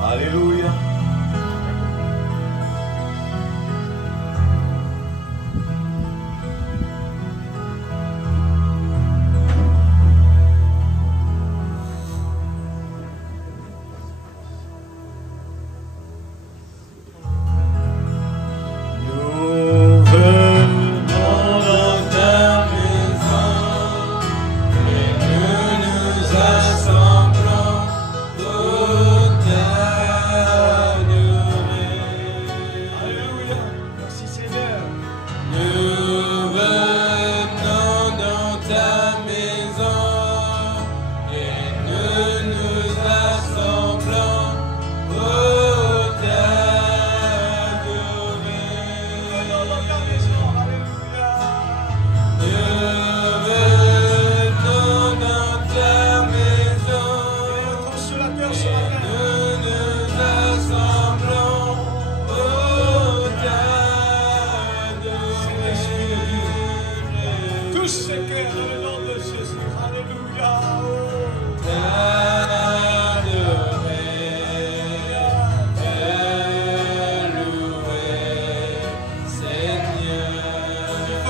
Alléluia.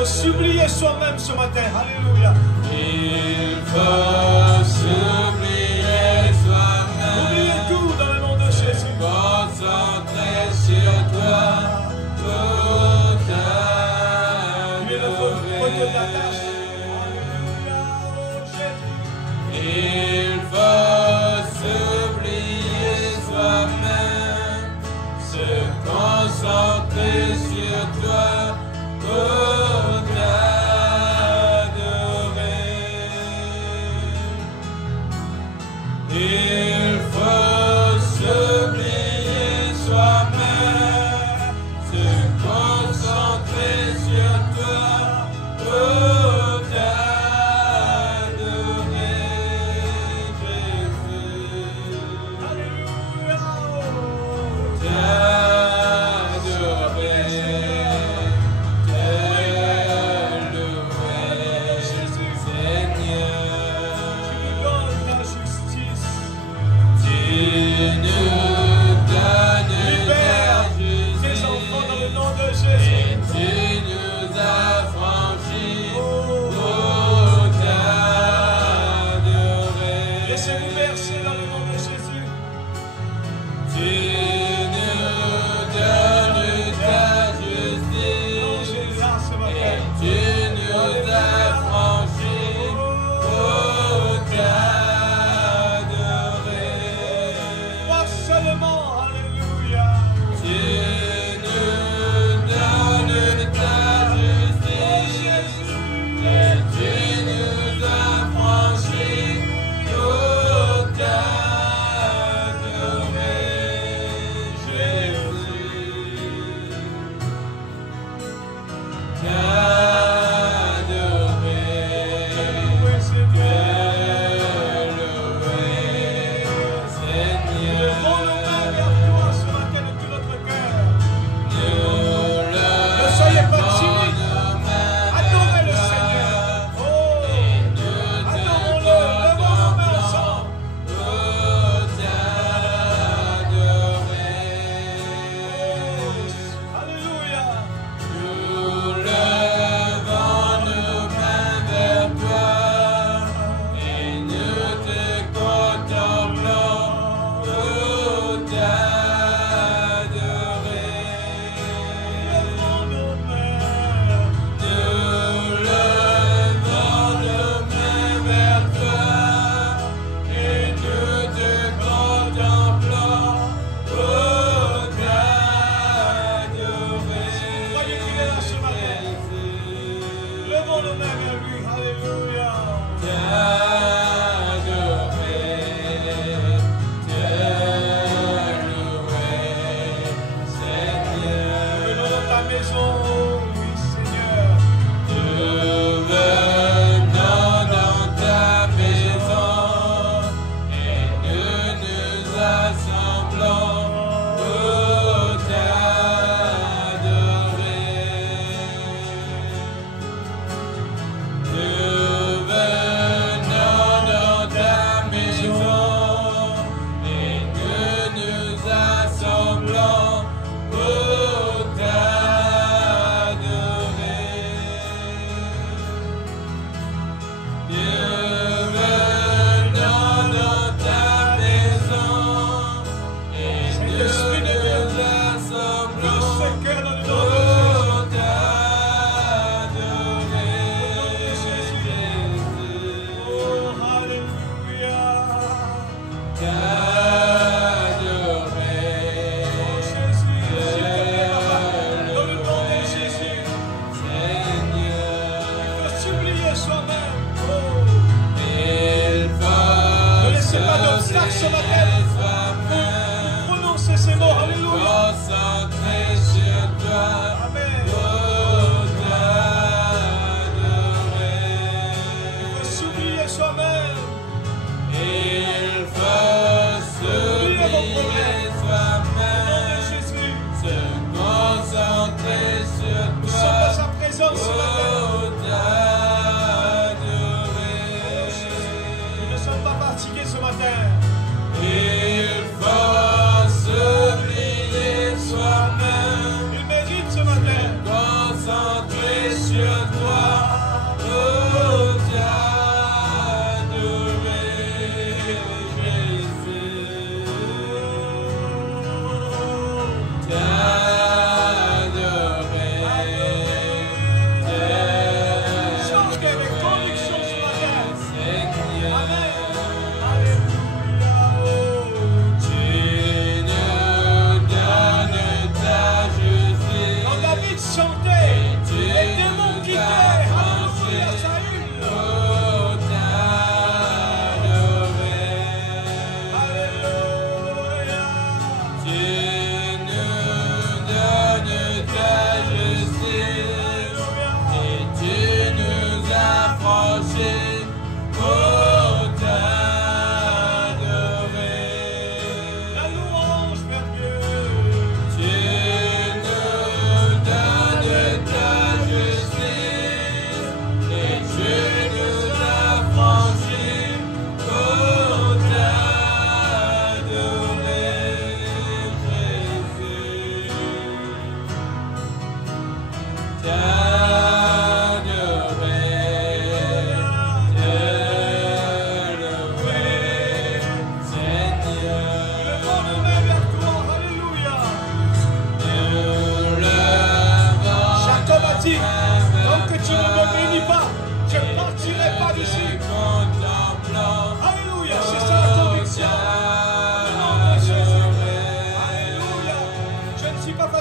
S'oublier soi-même ce matin, alléluia. Il faut s'oublier soi-même. Oublier tout dans le nom de Jésus. Concentrer sur toi pour t'adorer. Tu es le feu de ta tâche. Alléluia, oh Jésus. Il faut s'oublier soi-même, se concentrer sur toi pour il faut s'oublier soi-même, se concentrer sur toi pour t'adorer, Jésus. Alléluia. Seigneur.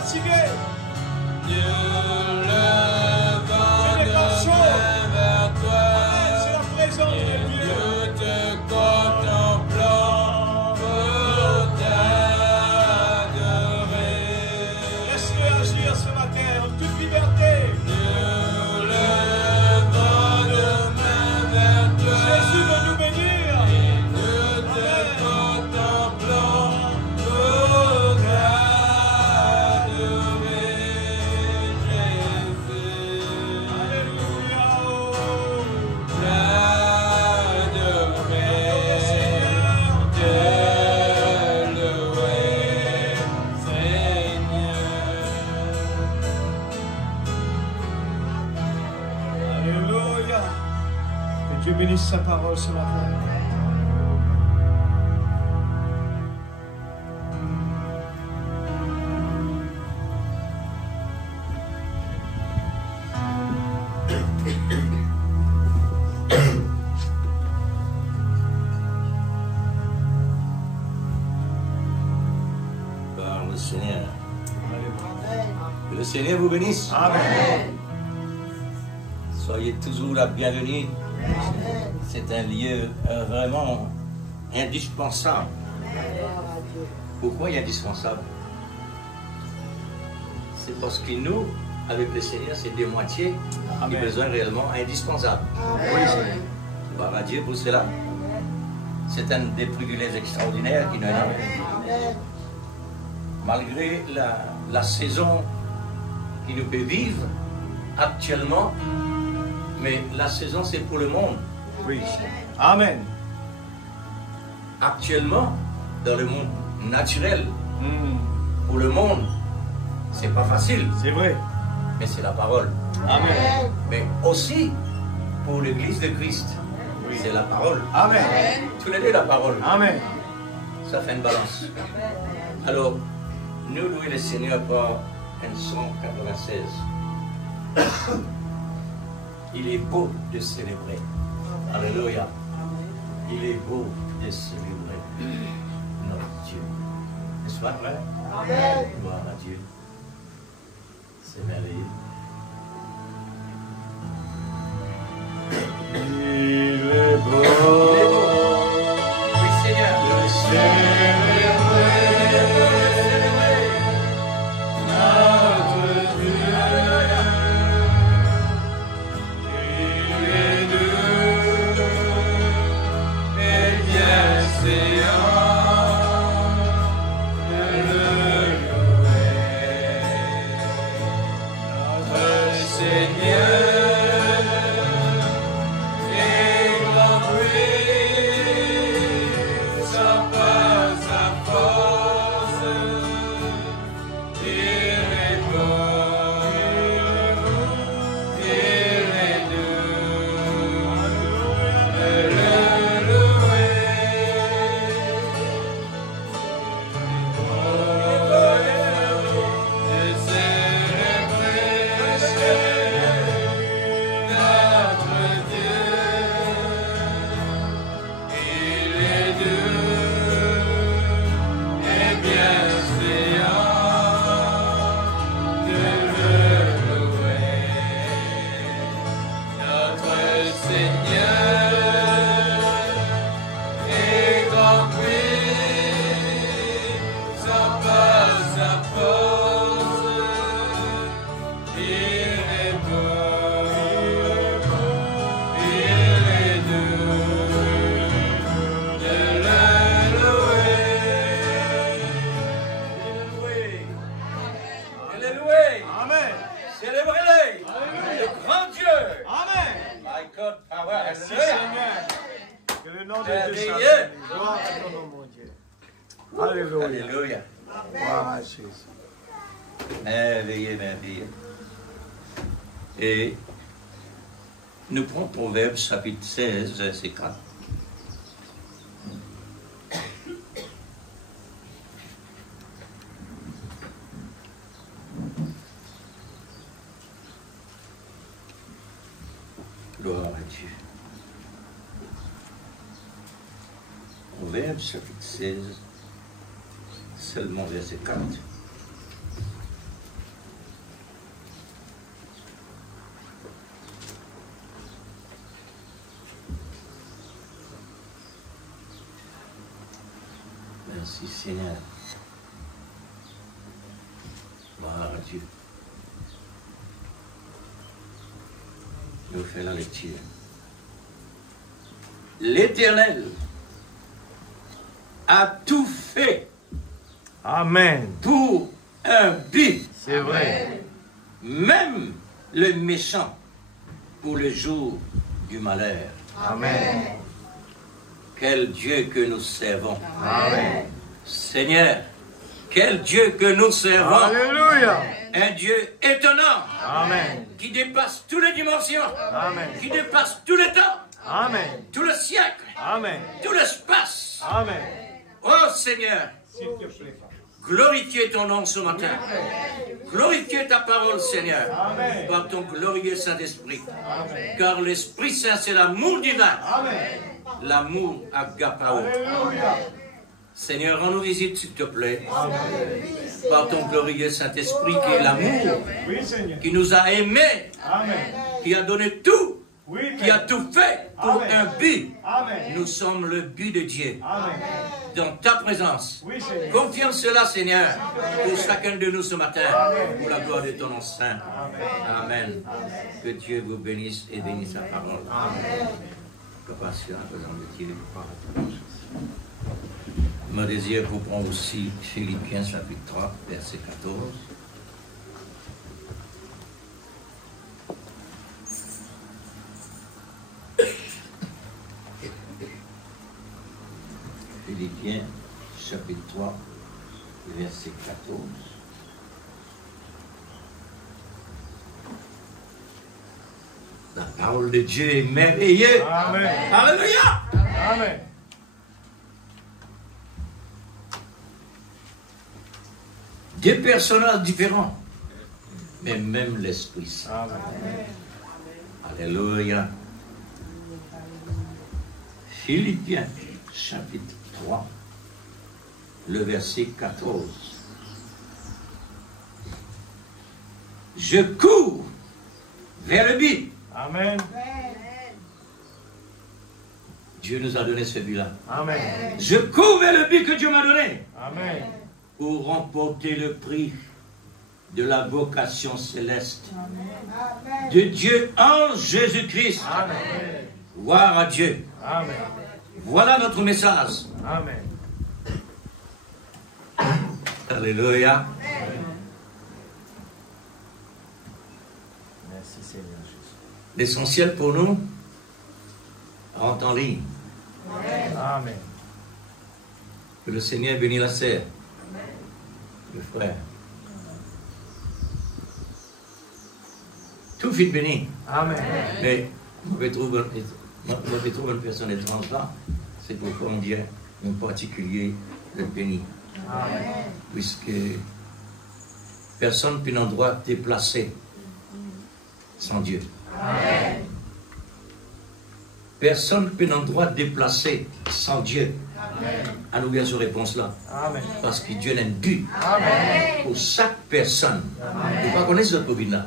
fatigué. Dieu levant Je n'ai pas chaud. nos mains vers toi. Amen. C'est la présence de Et Dieu. Dieu te contemplant pour t'adorer. Laisse-le agir ce matin en toute liberté. Dieu levant nos mains vers toi. Jésus veut nous bénir. Et Dieu te contemplant pour t'adorer, Jésus. Alléluia. Alléluia. Que Dieu bénisse sa parole ce matin. Par le Seigneur. Que le Seigneur vous bénisse. Amen. Soyez toujours la bienvenue. C'est un lieu vraiment indispensable. Pourquoi indispensable? C'est parce que nous, avec le Seigneur, c'est des moitiés qui ont besoin réellement indispensables. Gloire à Dieu pour cela. C'est un des privilèges extraordinaires qui nous a. Malgré la saison qui nous peut vivre actuellement, mais la saison c'est pour le monde. Oui. Amen. Actuellement, dans le monde naturel, pour le monde, c'est pas facile, C'est vrai. mais c'est la parole. Amen. Mais aussi pour l'Église de Christ, c'est la parole. Amen. Tous les deux la parole. Amen. Ça fait une balance. Alors, nous louons le Seigneur par un 196. Il est beau de célébrer. Alléluia. Il est beau de célébrer notre Dieu. N'est-ce pas vrai? Amen. Gloire à Dieu. C'est merveilleux. Il est beau. Il est beau. Oui, Seigneur. Alléluia. Gloire à Jésus. Merveilleux, merveilleux. Et nous prenons Proverbes chapitre 16, verset 4. Gloire à Dieu. Proverbes chapitre 16, seulement verset 4. Seigneur. Gloire à Dieu. Je vous fais la lecture. L'Éternel a tout fait. Amen. Pour un but. C'est vrai. Même le méchant pour le jour du malheur. Amen. Quel Dieu que nous servons. Amen. Seigneur, quel Dieu que nous servons. Alléluia. Un Dieu étonnant. Amen. Qui dépasse toutes les dimensions. Amen. Qui dépasse tout le temps. Amen. Tout le siècle. Amen. Tout l'espace. Amen. Oh Seigneur, S'il te plaît. glorifiez ton nom ce matin. Glorifiez ta parole, Seigneur, Amen. par ton glorieux Saint-Esprit. Car l'Esprit Saint, c'est l'amour divin. Amen. L'amour agapao. Alléluia. Seigneur, rends-nous visite, s'il te plaît. Par ton glorieux Saint-Esprit qui est l'amour, Oui, Seigneur. qui nous a aimés, Amen. qui a donné tout, Oui, qui a tout fait pour Amen. un but. Amen. Nous sommes le but de Dieu. Amen. Dans ta présence. Oui, Seigneur. Confirme cela, Seigneur, pour chacun de nous ce matin, pour la gloire de ton nom saint. Amen. Que Dieu vous bénisse et bénisse sa parole. Amen. Compassion à la présence de Dieu. Ma désir vous prend aussi Philippiens chapitre 3, verset 14. Philippiens chapitre 3, verset 14. La parole de Dieu est merveilleuse. Amen. Alléluia. Amen. Deux personnages différents, mais même l'Esprit Saint. Amen. Alléluia. Philippiens chapitre 3, le verset 14. Je cours vers le but. Amen. Dieu nous a donné ce but-là. Amen. Je cours vers le but que Dieu m'a donné Amen. pour remporter le prix de la vocation céleste de Dieu en Jésus-Christ. Amen. Gloire à Dieu. Amen. Voilà notre message. Amen. Alléluia. Merci Seigneur Jésus. L'essentiel pour nous, rentre en ligne. Amen. Que le Seigneur bénisse la sœur, le frère. Tout fit béni. Amen. Mais je trouve une personne étrange là. C'est pourquoi on dit en particulier le béni. Amen. Puisque personne ne peut en droit déplacer sans Dieu. Amen. Personne ne peut en droit déplacer sans Dieu. À nous bien cette réponse-là. Amen. Parce que Dieu a un but Amen. pour chaque personne. Vous ne pas connaître cette Covid-là.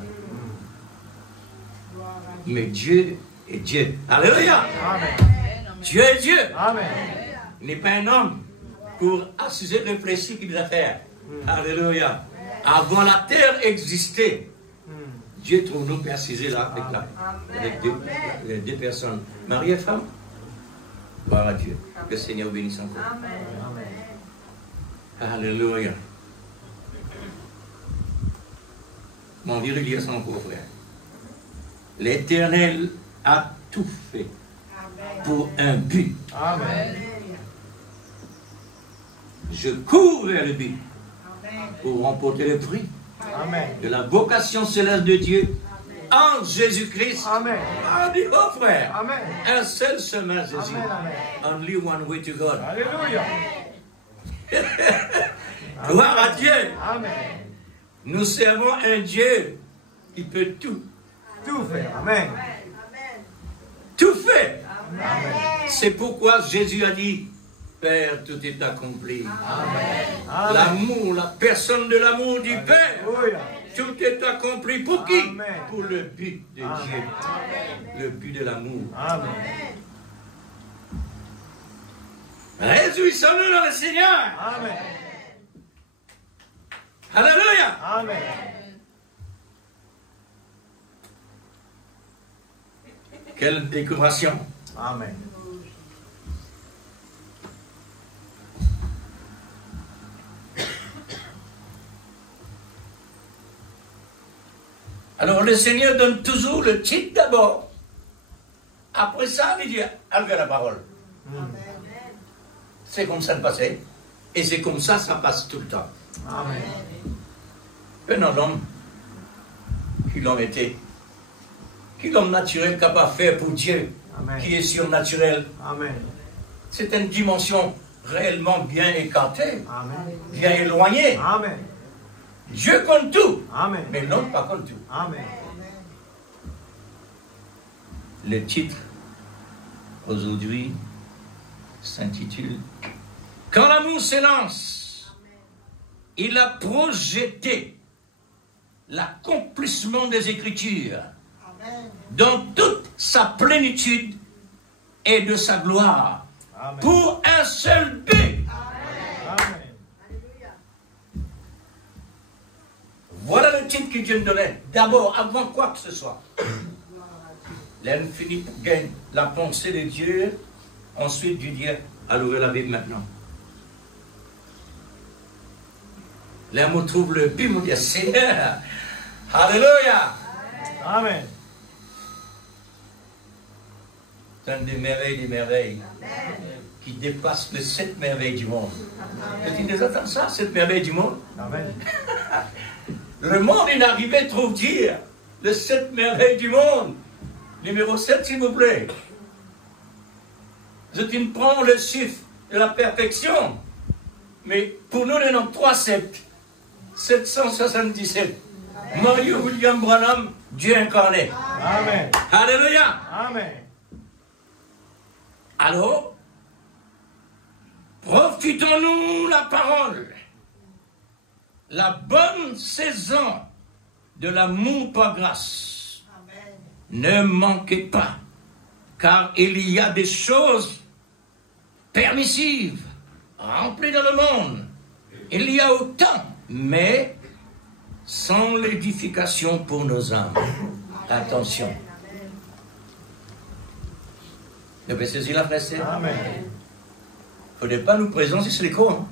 Mais Dieu est Dieu. Alléluia. Amen. Dieu est Dieu. Amen. Il n'est pas un homme pour assurer réfléchir qu'il doit faire. Alléluia. Avant la terre existait, Dieu trouve nous précisés là avec deux personnes, mari et femme. Gloire à Dieu. Que le Seigneur bénisse encore. Alléluia. Mon envie de lire ça encore, frère. L'Éternel a tout fait pour un but. Amen. Je cours vers le but pour remporter le prix Amen. de la vocation céleste de Dieu en Jésus-Christ. Amen. Ah, dis, oh frère, Amen. un seul chemin, Jésus. Amen. Only one way to God. Alléluia. Gloire à Dieu. Amen. Nous servons un Dieu qui peut tout. Tout faire. Amen. Tout fait. Amen. C'est pourquoi Jésus a dit, Père, tout est accompli. Amen. L'amour, la personne de l'amour du Père. Alléluia. Tout est accompli pour qui? Amen. Pour le but de Dieu. Le but de l'amour. Amen. Réjouissons-nous dans le Seigneur. Amen. Alléluia. Amen. Quelle décoration. Amen. Alors le Seigneur donne toujours le titre d'abord. Après ça, il dit, enlevez la parole. C'est comme ça le passé. Et c'est comme ça passe tout le temps. Amen. Venant l'homme qui l'ont été, qui l'homme naturel capable de faire pour Dieu, Amen. qui est surnaturel. Amen. C'est une dimension réellement bien écartée, Amen. bien éloignée. Amen. Dieu compte tout, Amen. mais l'homme pas compte tout. Amen. Le titre aujourd'hui s'intitule « Quand l'amour s'élance, il a projeté l'accomplissement des Écritures dans toute sa plénitude et de sa gloire Amen. pour un seul but. » Amen. Voilà le titre que Dieu me donnait. D'abord, avant quoi que ce soit. L'homme finit pour gagner la pensée de Dieu. Ensuite, Dieu dit, allez ouvrir la Bible maintenant. L'homme trouve le but, me dit, Seigneur, alléluia. Amen. C'est une des merveilles qui dépasse les 7 merveilles du monde. Tu déjà entendu ça, 7 merveilles du monde? Amen. Le monde est arrivé trop dire les 7 merveilles du monde. Numéro 7, s'il vous plaît. Je prends le chiffre de la perfection. Mais pour nous, nous avons 3 7. 777. Mario William Branham, Dieu incarné. Amen. Alléluia. Amen. Alors, profitons-nous la parole. La bonne saison de l'amour par grâce. Amen. Ne manquez pas, car il y a des choses permissives, remplies dans le monde. Il y a autant, mais sans l'édification pour nos âmes. Attention. Vous avez saisi la phrase? Amen. Il ne faudrait pas nous présenter sur les cours. Hein?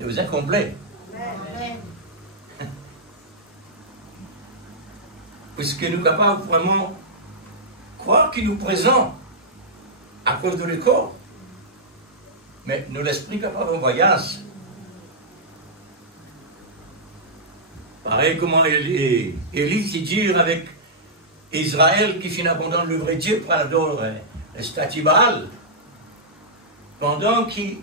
Vous êtes complet. Amen. Puisque nous sommes capables vraiment croire qu'il nous présente à cause de l'école. Mais nous l'esprit capable en voyage. Pareil comment Élie s'est dit avec Israël qui finit abondant le vrai Dieu pour adorer les statues Baal. Pendant qu'ils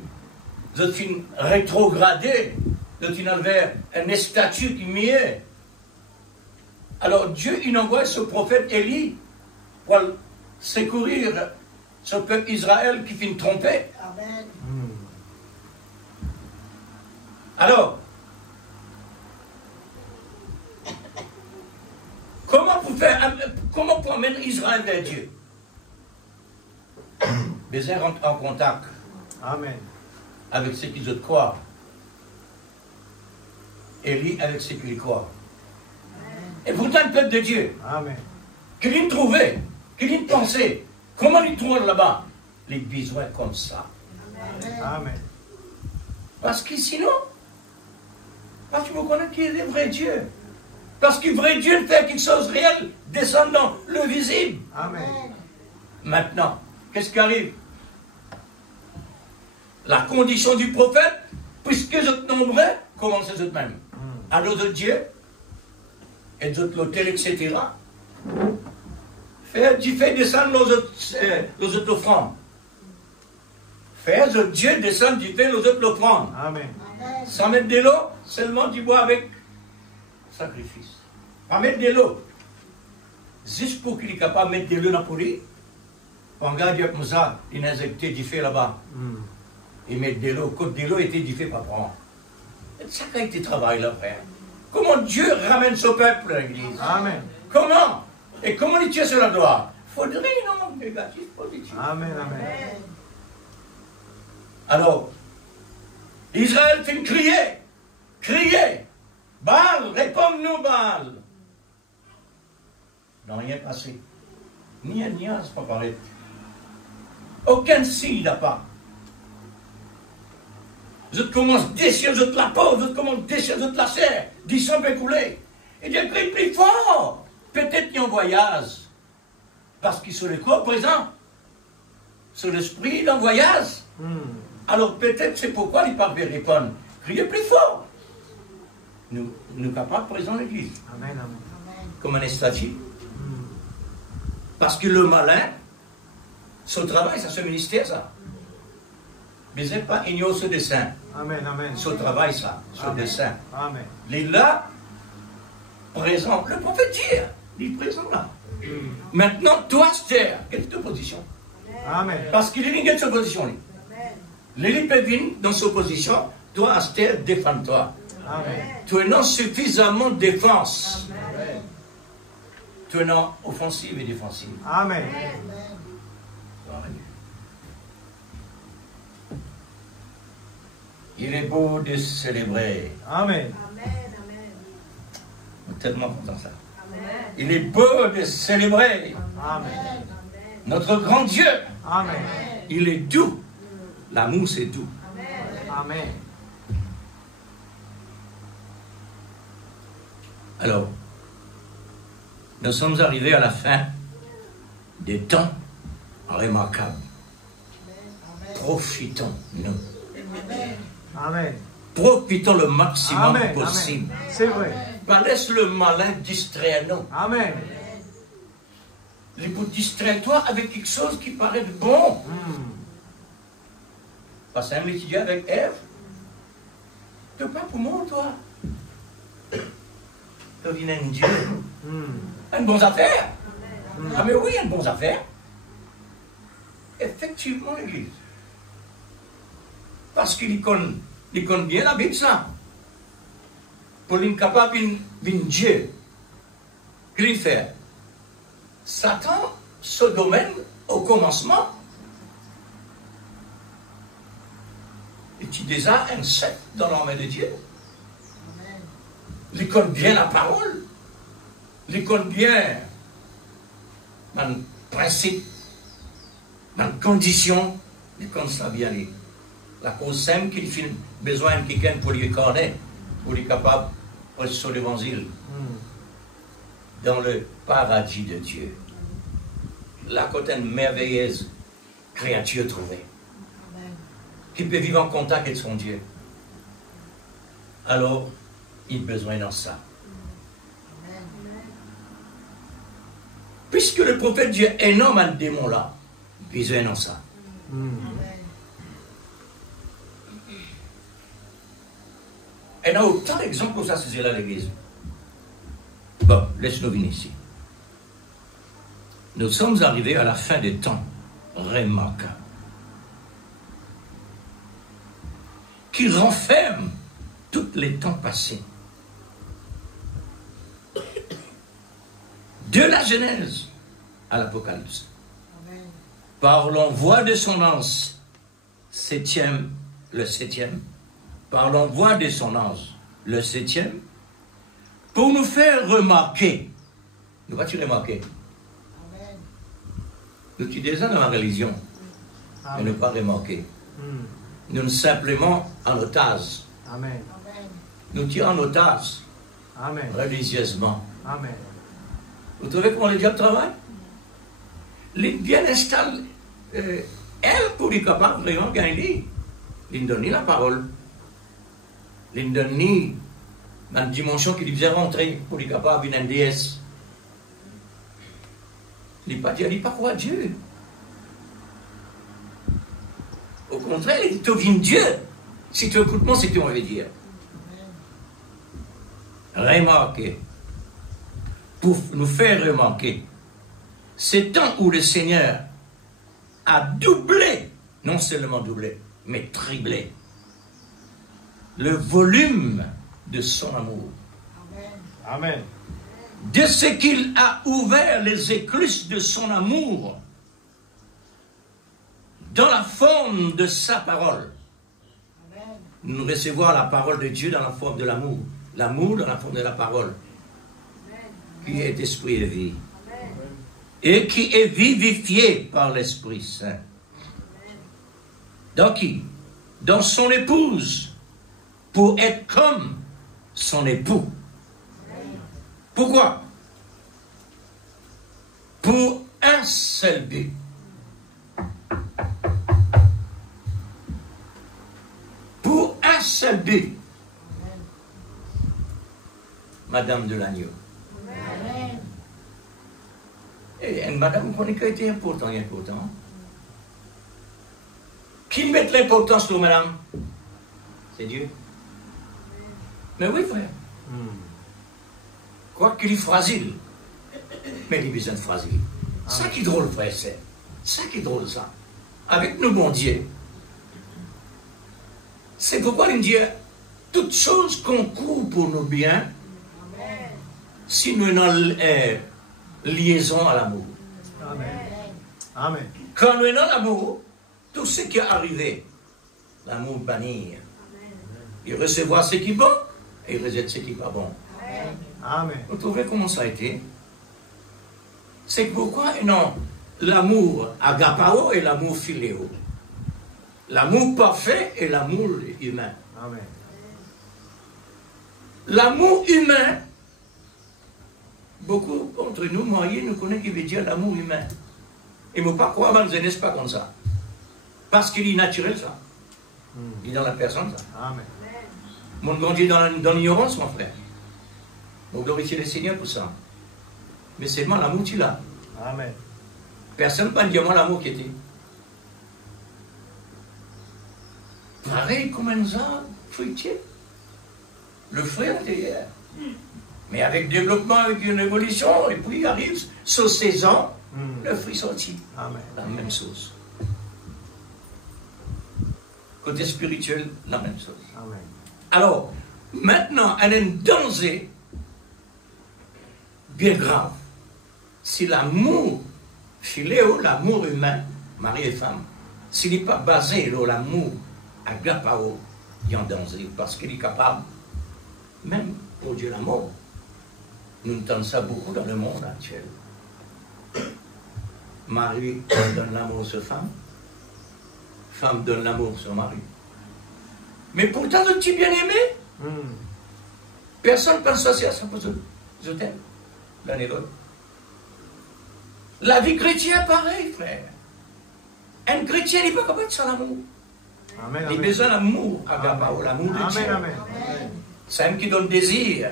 ont rétrogradé, ils ont enlevé un statut qui miait. Alors Dieu, il envoie ce prophète Élie pour secourir ce peuple Israël qui finit trompé. Amen. Alors, comment pour amener Israël vers Dieu? Les uns rentrent en contact Amen. avec ceux qui autres croient. Élie avec ceux qui y croient. Et pourtant, le peuple de Dieu, Amen. qu'il y trouvait, qu'il y pensait, comment il trouve là-bas? Les besoins comme ça. Amen. Parce que sinon, parce que vous connaissez qui est le vrai Dieu. Parce que le vrai Dieu fait quelque chose de réel, descendant le visible. Amen. Maintenant, qu'est-ce qui arrive? La condition du prophète, puisque vous êtes nombreux, commencez eux-mêmes. À l'eau de Dieu, et d'autres l'hôtel, etc. Tu fais descendre les autres offrandes. Fais Dieu descendre, tu fais les autres offrandes. Amen. Sans mettre de l'eau, seulement tu bois avec sacrifice. Pas mettre de l'eau. Juste pour qu'il est capable de mettre de l'eau dans le poulet. On regarde comme ça, il a injecté du feu là-bas. Il met de l'eau. Quand de l'eau était du feu, pas prendre. C'est ça qui a été travail là, frère. Comment Dieu ramène son peuple à l'église? Amen. Comment? Et comment il tient sur la gloire? Il faudrait non négatif, positif. Amen. Amen. Alors, Israël fait crier, crier. Baal, réponds-nous, Baal. Non, rien passé. Ni un c'est pas parlé. Aucun signe n'a pas. Je commence à déchirer de la peau, je commence à déchirer de la chair. 10 sang peut couler. Et Dieu crie plus fort. Peut-être qu'il y a un voyage. Parce qu'il est sur le corps présent. Sur l'esprit, il en voyage. Alors peut-être c'est pourquoi il parle de répondre. Criez plus fort. Nous capables présents à l'église. Amen, amen. Comme un statut. Parce que le malin, son travail, c'est ce ministère, ça. Mais c'est pas ignorer ce dessin. Amen, amen. Son travail, ça, ce dessin. Amen. Il est là, présent. Le prophète dit, il est présent là. Maintenant, toi, Esther, quelle est ta position? Amen. Parce qu'il est dans sa position. L'élie peut venir dans sa position. Toi, Esther, défends-toi. Amen. Tu es non suffisamment défense. Tu es non offensive et défensive. Amen. Il est beau de célébrer. Amen. On est tellement content de ça. Il est beau de célébrer Amen. notre grand Dieu. Amen. Il est doux. L'amour, c'est doux. Amen. Alors, nous sommes arrivés à la fin des temps remarquables. Profitons-nous. Amen. Profitons le maximum Amen. possible. Amen. C'est vrai. Pas laisse le malin distraire nous. Amen. Il faut distraire-toi avec quelque chose qui paraît de bon. Parce qu'un étudiant avec Ève, tu n'es pas pour moi, toi. Tu viens un Dieu. Une bonne affaire. Ah, mais oui, une bonne affaire. Effectivement, l'Église. Parce qu'il connaît bien la Bible, ça. Pour l'incapable d'un Dieu. Qu'il fait. Satan, ce domaine, au commencement, était déjà un secte dans l'armée de Dieu. Il connaît bien la parole. Il connaît bien mon principe, mon condition. Il connaît ça bien. La cause simple qu'il a besoin de quelqu'un pour lui connaître, pour lui capable de sur l'évangile. Dans le paradis de Dieu. La côté une merveilleuse créature trouvée. Qui peut vivre en contact avec son Dieu. Alors, il a besoin de ça. Puisque le prophète dit énorme un démon là, besoin de ça. Et il y a autant d'exemples comme ça, c'est là l'église. Bon, laisse-nous venir ici. Nous sommes arrivés à la fin des temps remarquables qui renferment tous les temps passés. De la Genèse à l'Apocalypse. Par l'envoi de son ange, le septième, par l'envoi de son ange, le septième, pour nous faire remarquer. Nous vas-tu remarquer? Nous sommes déjà dans la religion, mais ne pas remarquer. Nous sommes simplement en otage. Amen. Nous tirons en otage Amen. religieusement. Amen. Vous trouvez comment le diable travaille? Il bien installe elle pour être capable de vraiment gagner. Il donne la parole. Il donne dans la dimension qu'il faisait rentrer pour être capable d'une déesse. Il n'est pas dit, il n'est pas quoi Dieu. Au contraire, il te vient Dieu. Si tu écoutes moi, c'est ce qu'on veut dire. Remarquez. Pour nous faire remarquer, c'est temps où le Seigneur a doublé, non seulement doublé, mais triplé, le volume de son amour. Amen. De ce qu'il a ouvert les écluses de son amour dans la forme de sa parole. nous recevons la parole de Dieu dans la forme de l'amour. L'amour dans la forme de la parole. Qui est esprit et vie. Et qui est vivifié par l'Esprit Saint. Dans qui? Dans son épouse. Pour être comme son époux. Pourquoi? Pour un seul but. Pour un seul but. Madame de l'Agneau. Et une madame qu'on a été important. Qui met l'importance sur madame? C'est Dieu. Mais oui, frère. Quoi qu'il est fragile. Mais il est besoin de fragile. Ça qui est drôle, frère, c'est. Ça qui est drôle, ça. Avec nous, bon Dieu. C'est pourquoi il dit toutes choses concourent pour nos biens si nous avons liaison à l'amour. Amen. Quand nous avons l'amour, tout ce qui est arrivé, l'amour bannir. Il recevra ce qui est bon et il rejette ce qui n'est pas bon. Amen. Vous trouvez comment ça a été? C'est pourquoi non, l'amour agapao et l'amour philéo. L'amour parfait et l'amour humain. Amen. L'amour humain, beaucoup d'entre nous, moyens, nous connaissons qui veut dire l'amour humain. Il ne faut pas croire, mais n'est pas comme ça. Parce qu'il est naturel, ça. Il est dans la personne, ça. Amen. Mon grandit dans l'ignorance, mon frère. On glorifie le Seigneur pour ça. Mais seulement l'amour, tu l'as. Amen. Personne ne peut dire moi l'amour qui était. Pareil comme nous a fruitier. Le fruit intérieur. Mais avec développement, avec une évolution, et puis il arrive, sur 16 ans, le fruit sorti. Amen. La même chose. Côté spirituel, la même chose. Amen. Alors, maintenant, elle a un danger bien grave. Si l'amour philéo, l'amour humain, mari et femme, s'il n'est pas basé sur l'amour agapao, il y a un danger, parce qu'il est capable, même pour Dieu l'amour. Nous entendons ça beaucoup dans le monde actuel. Mari donne l'amour sur femme, femme donne l'amour sur mari. Mais pourtant, le petit bien-aimé, personne ne pense à ça, je t'aime, l'un et l'autre. La vie chrétienne, pareil, frère. Un chrétien n'est pas capable de sans l'amour. Amen. Il a besoin d'amour, agapao, l'amour de Dieu. Amen. C'est un qui donne désir.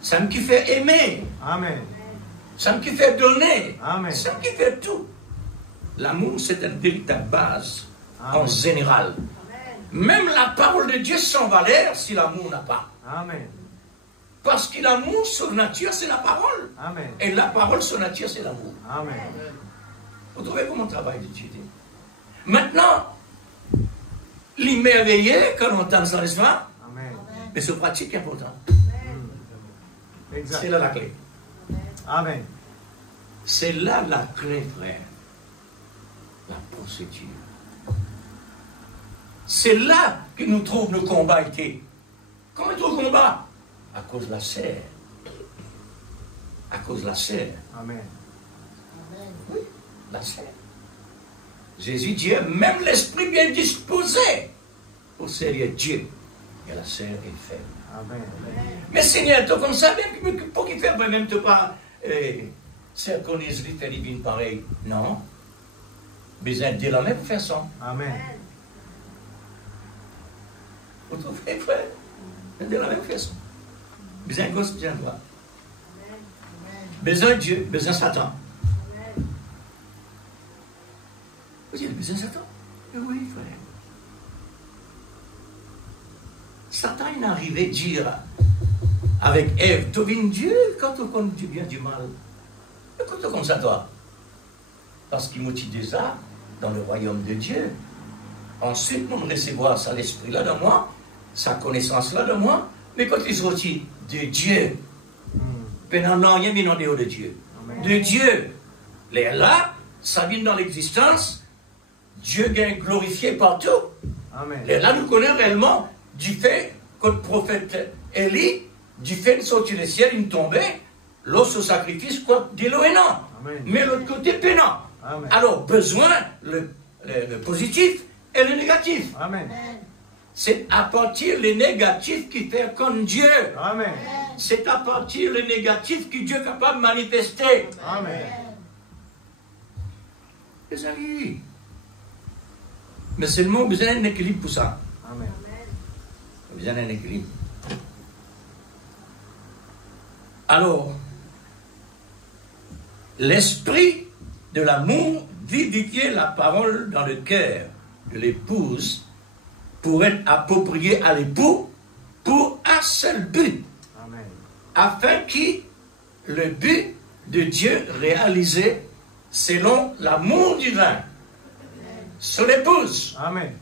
C'est un qui fait aimer. Amen. C'est un qui fait donner. Amen. C'est un qui fait tout. L'amour, c'est une véritable base, en général. Même la parole de Dieu sans valeur si l'amour n'a pas. Amen. Parce que l'amour sur nature, c'est la parole. Amen. Et la parole sur nature, c'est l'amour. Amen. Vous trouvez comment on travaille d'étudier? Maintenant, l'immerveillé, quand on entend ça, n'est-ce pas? Amen. Mais ce pratique est important. Exact. C'est là la clé. Amen. C'est là la clé, frère. La procédure. C'est là que nous trouvons le combat été. Comment est-ce le combat? À cause de la serre. À cause de la serre. Amen. Oui, la serre. Jésus dit, même l'esprit bien disposé pour servir Dieu. Et la serre est faible. Amen. Mais Seigneur, toi comme ça, même pour qu'il fasse même pas circonise les faire divine pareil. Non. Besoin de la même façon. Amen. Vous trouvez, frère? De la même façon. Besoin de gauche, besoin de droite. Besoin de Dieu, besoin de Satan. Vous dites, besoin de Satan? Oui, frère. Satan est arrivé à dire avec Ève, tu viens Dieu quand tu connais du bien, du mal. Et quand tu comme ça, toi? Parce qu'il m'a dit déjà dans le royaume de Dieu. Ensuite, nous recevoir ça, l'esprit-là de moi, sa connaissance-là de moi, mais quand il sortit de Dieu, pendant non, rien mis en dehors de Dieu. Amen. De Dieu. Là, ça vient dans l'existence, Dieu gagne glorifié partout. Amen. Et là, nous connaissons réellement du fait que le prophète Élie, du fait de sortir du ciel, il tombait, l'autre sacrifice, quoi, d'Élohénan. Mais l'autre côté, pénant. Amen. Alors, besoin, le positif et le négatif. Amen. C'est à partir des négatifs qui fait comme Dieu. Amen. C'est à partir des négatifs que Dieu est capable de manifester. Amen. Les amis. Mais seulement, vous avez un équilibre pour ça. Amen. Vous avez un équilibre. Alors, l'esprit de l'amour vivifiait la parole dans le cœur de l'épouse pour être approprié à l'époux pour un seul but. Amen. Afin que le but de Dieu réalisé selon l'amour divin sur l'épouse. Amen.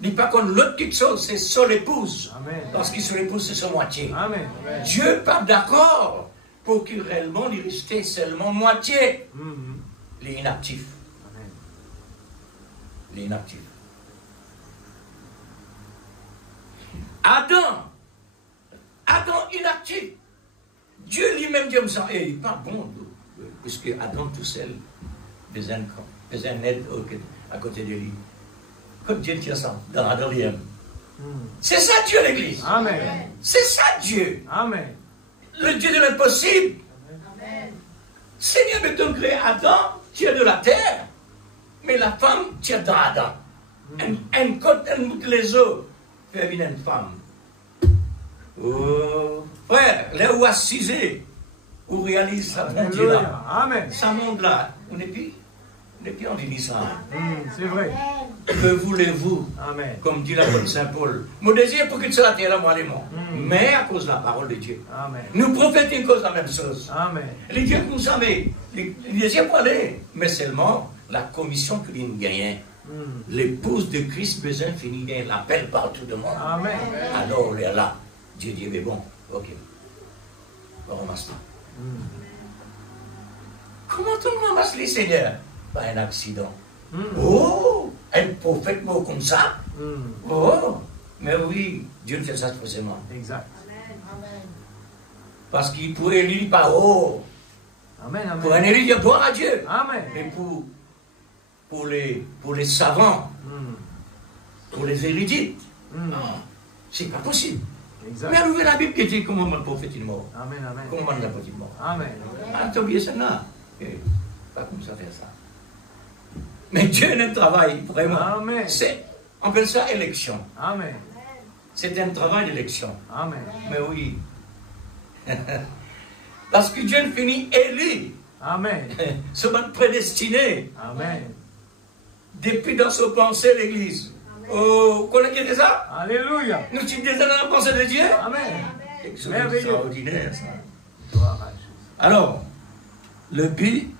Dis pas qu'on l'autre quelque chose, c'est sur l'épouse. Amen. Parce que sur l'épouse, c'est sur moitié. Amen. Dieu n'est pas d'accord pour qu'il réellement il restait seulement moitié. Mhm. Les inactifs. Amen. Les inactifs. Adam inactif. Dieu lui-même dit comme ça, il n'est pas bon, puisque Adam tout seul, des aide à côté de lui. Comme Dieu tient ça, dans la deuxième. C'est ça Dieu l'église. Amen. C'est ça Dieu. Amen. Le Dieu de l'impossible. Seigneur veut donc créer Adam, tient de la terre, mais la femme tient dans Adam. Un côté, les autres, fait venir une femme. Oh, frère, là où assisé, où réalise sa bonté là. Amen. Ça monte là. On n'est plus en dit ça. C'est vrai. Que voulez-vous? Amen. Comme dit l'apôtre Saint Paul. Mon désir pour qu'il soit la terre là, moi et moi. Mais à cause de la parole de Dieu. Amen. Nous prophétons cause la même chose. Amen. Les dieux que vous savez, les désirs pour aller, mais seulement la commission que nous gagnons. L'épouse de Christ besoin finit bien l'appel partout de monde. Amen. Alors là, Dieu dit, mais bon, ok. On ramasse ça. Comment tout le monde ramasse les seigneurs? Pas un accident. Oh, un prophète mot comme ça? Oh, mais oui, Dieu fait ça forcément. Exact. Parce qu'il pourrait lui pas oh. Amen. Pour un Amen. élu, il y a gloire à Dieu. Amen. Mais pour les savants, pour les érudites, c'est pas possible. Mais Exact. ouvrez la Bible qui dit comment le prophète est mort. Amen. Amen. Comment le prophète est mort. Amen. Ah, t'as oublié ça là. Pas comme ça faire ça. Mais Dieu aime travail, vraiment. Amen. On appelle ça élection. Amen. C'est un travail d'élection. Amen. Mais oui. Parce que Dieu finit élu. Amen. Se va prédestiné. Amen. Depuis dans sa pensée, l'Église. Oh, vous connaissez ça? Alléluia. Nous sommes déjà dans la pensée de Dieu? Amen. Quelque chose Merveilleux. d'extraordinaire, ça. Gloire à Jésus. Alors, le but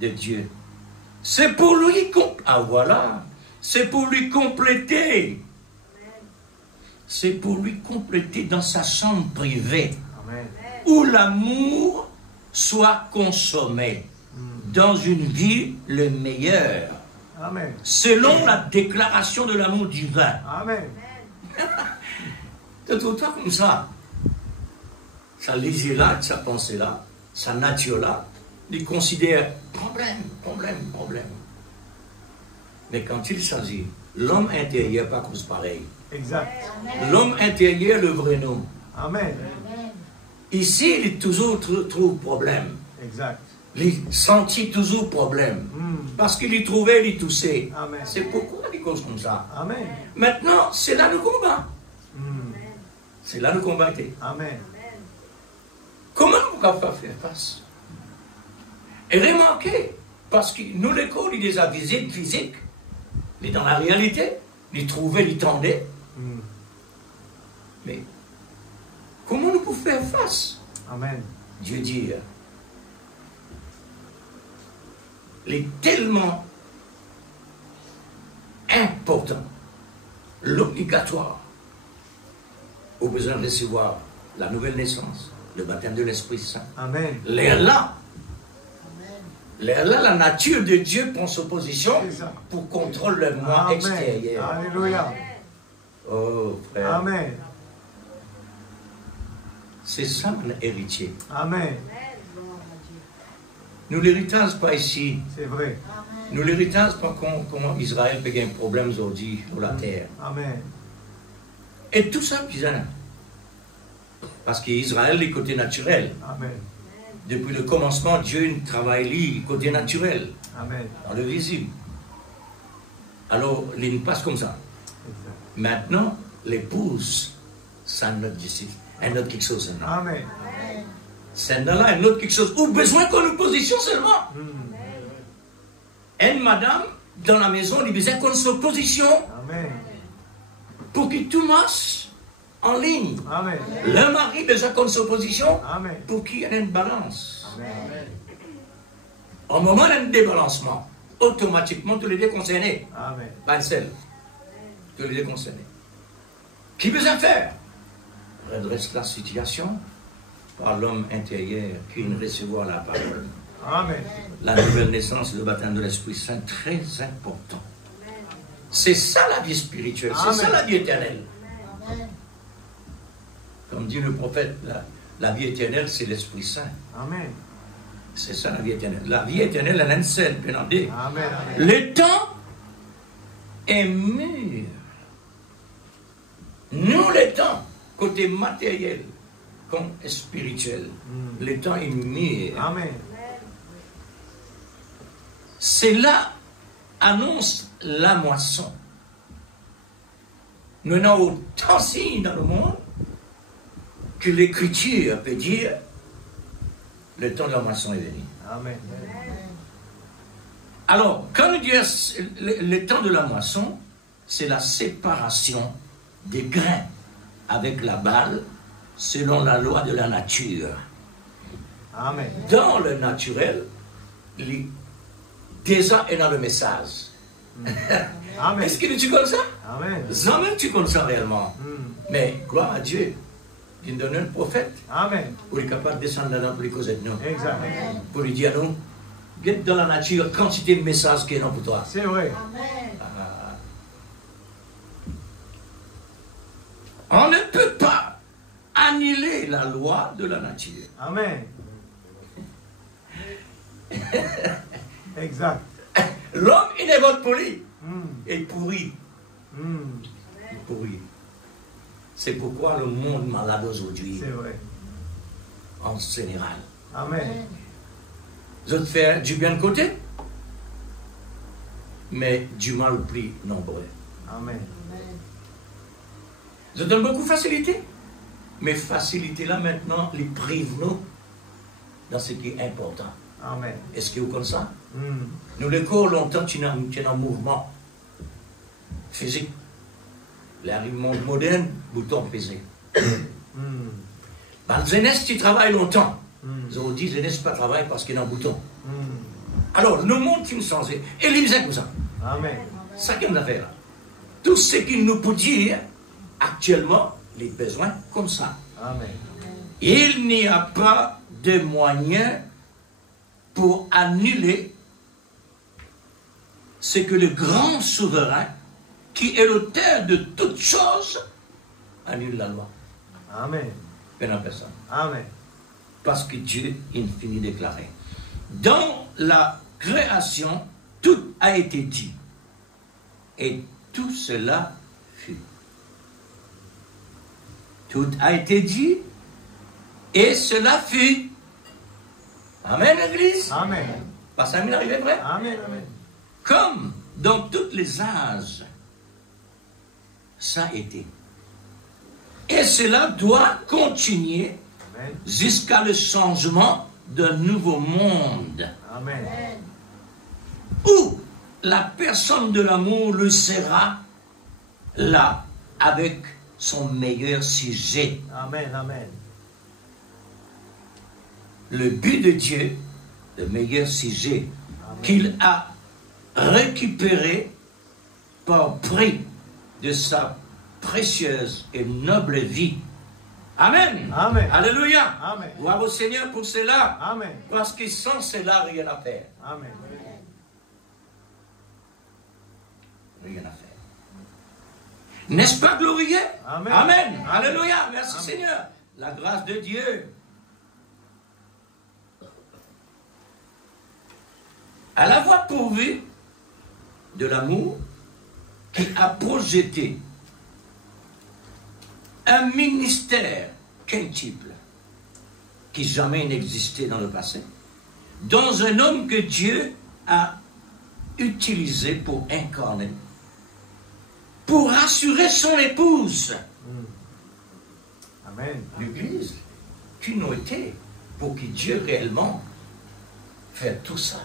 de Dieu, c'est pour lui c'est pour lui compléter. C'est pour lui compléter dans sa chambre privée, Amen. où l'amour soit consommé dans une vie le meilleur, Amen. selon la déclaration de l'amour divin. Amen. De tout temps comme ça, sa lisée là, sa pensée là, sa nature là, il considère problème. Mais quand il s'agit, l'homme intérieur, pas cause pareil. Exact. L'homme intérieur, le vrai nom. Amen. Ici, il toujours trouve problème. Exact. Il sentit toujours problème. Parce qu'il y trouvait, il toussait. Amen. C'est pourquoi il cause comme ça. Amen. Maintenant, c'est là le combat. C'est là le combat était. Amen. Comment nous pouvons faire face? Et remarquez, parce que nous, l'école, il les a visites physiques, mais dans la réalité, il trouvait, il tendait. Mais comment nous pouvons faire face? Amen. Dieu dit, il est tellement important, l'obligatoire, au besoin de recevoir la nouvelle naissance, le baptême de l'Esprit Saint. Amen. Les là, Là, la nature de Dieu prend sa position C'est ça. pour contrôler le moi Amen. extérieur. Alléluia. Oh, frère. Amen. C'est ça mon héritier. Amen. Nous l'héritage pas ici. C'est vrai. Nous l'héritage pas comment Israël peut gagner un problème aujourd'hui sur la terre. Amen. Et tout ça bizarre. Parce qu'Israël est côté naturel. Amen. Depuis le commencement, Dieu travaille lui côté naturel, Amen. dans le visible. Alors, il passe comme ça. Exact. Maintenant, l'épouse, c'est un autre disciple, un autre quelque chose. Amen. C'est là un autre quelque chose. Ou besoin qu'on nous position seulement. Une madame, dans la maison, il a besoin qu'on se position Amen. pour que tout marche en ligne. Amen. Le mari a besoin qu'on se position Amen. pour qu'il y ait une balance. Amen. Au moment d'un débalancement, automatiquement, tous les deux concernés. Amen. Pas seul. Tous les deux concernés. Qui besoin faire? Redresse la situation par l'homme intérieur qui vient recevoir la parole. Amen. La nouvelle naissance, le baptême de l'Esprit Saint, très important. C'est ça la vie spirituelle, c'est ça la vie éternelle. Comme dit le prophète, la vie éternelle, c'est l'Esprit Saint. Amen. C'est ça la vie éternelle. La vie éternelle, elle est une seule, Amen. Amen. le temps est mûr. Nous, le temps, côté matériel comme spirituel, le temps est mûr. Amen. Cela annonce la moisson. Nous avons autant de signes dans le monde que l'Écriture peut dire le temps de la moisson est venu. Amen. Alors, quand nous disons le temps de la moisson, c'est la séparation des grains avec la balle selon la loi de la nature. Amen. Dans le naturel, déjà est dans le message. Amen. Est-ce que tu connais ça? Amen. Jamais tu connais ça réellement. Mais gloire à Dieu, il donne un prophète Amen. pour être capable de descendre dans les causes de nous. Exact. Pour lui dire non, get dans la nature quantité de messages qui est là pour toi. C'est vrai. On ne peut pas annuler la loi de la nature. Amen. Exact. L'homme, il est votre poli. Et pourri. Il pourri. C'est pourquoi le monde malade aujourd'hui, C'est vrai. en général. Amen. Vous êtes fait du bien de côté, mais du mal plus nombreux. Amen. Je donne beaucoup de facilité, mais facilité là maintenant, les prive nous dans ce qui est important. Amen. Est-ce que vous connaissez ça? Nous, le corps, longtemps, tu es en mouvement physique. L'arrivée moderne, bouton physique. Dans la jeunesse, tu travailles longtemps. Aujourd'hui, la jeunesse, pas travaille parce qu'il y a un bouton. Alors, le monde qui nous change. Et les comme ça. Amen. Ça qu'on a fait là. Tout ce qu'il nous peut dire, actuellement, les besoins comme ça. Amen. Il n'y a pas de moyen pour annuler ce que le grand souverain, qui est l'auteur de toutes choses, annule la loi. Amen. Personne. Amen. Parce que Dieu, il finit déclaré. Dans la création, tout a été dit. Et tout cela fut. Tout a été dit et cela fut. Amen, Église. Amen. Pas ça m'est arrivé vrai? Amen. Amen. Comme dans tous les âges, ça a été. Et cela doit continuer Amen. jusqu'à le changement d'un nouveau monde Amen. où la personne de l'amour le sera là avec son meilleur sujet. Amen. Amen. Le but de Dieu, le meilleur sujet qu'il a récupéré par prix de sa précieuse et noble vie, Amen. Amen. Alléluia. Amen. Gloire au Seigneur pour cela. Amen. Parce que sans cela, rien à faire. Amen. Rien à faire. N'est-ce pas glorieux? Amen. Amen. Alléluia. Merci Seigneur. La grâce de Dieu. À l'avoir pourvu de l'amour qui a projeté un ministère quintuple qui jamais n'existait dans le passé, dans un homme que Dieu a utilisé pour incarner, pour rassurer son épouse. Amen. L'Église, qui nous était pour que Dieu réellement fasse tout ça.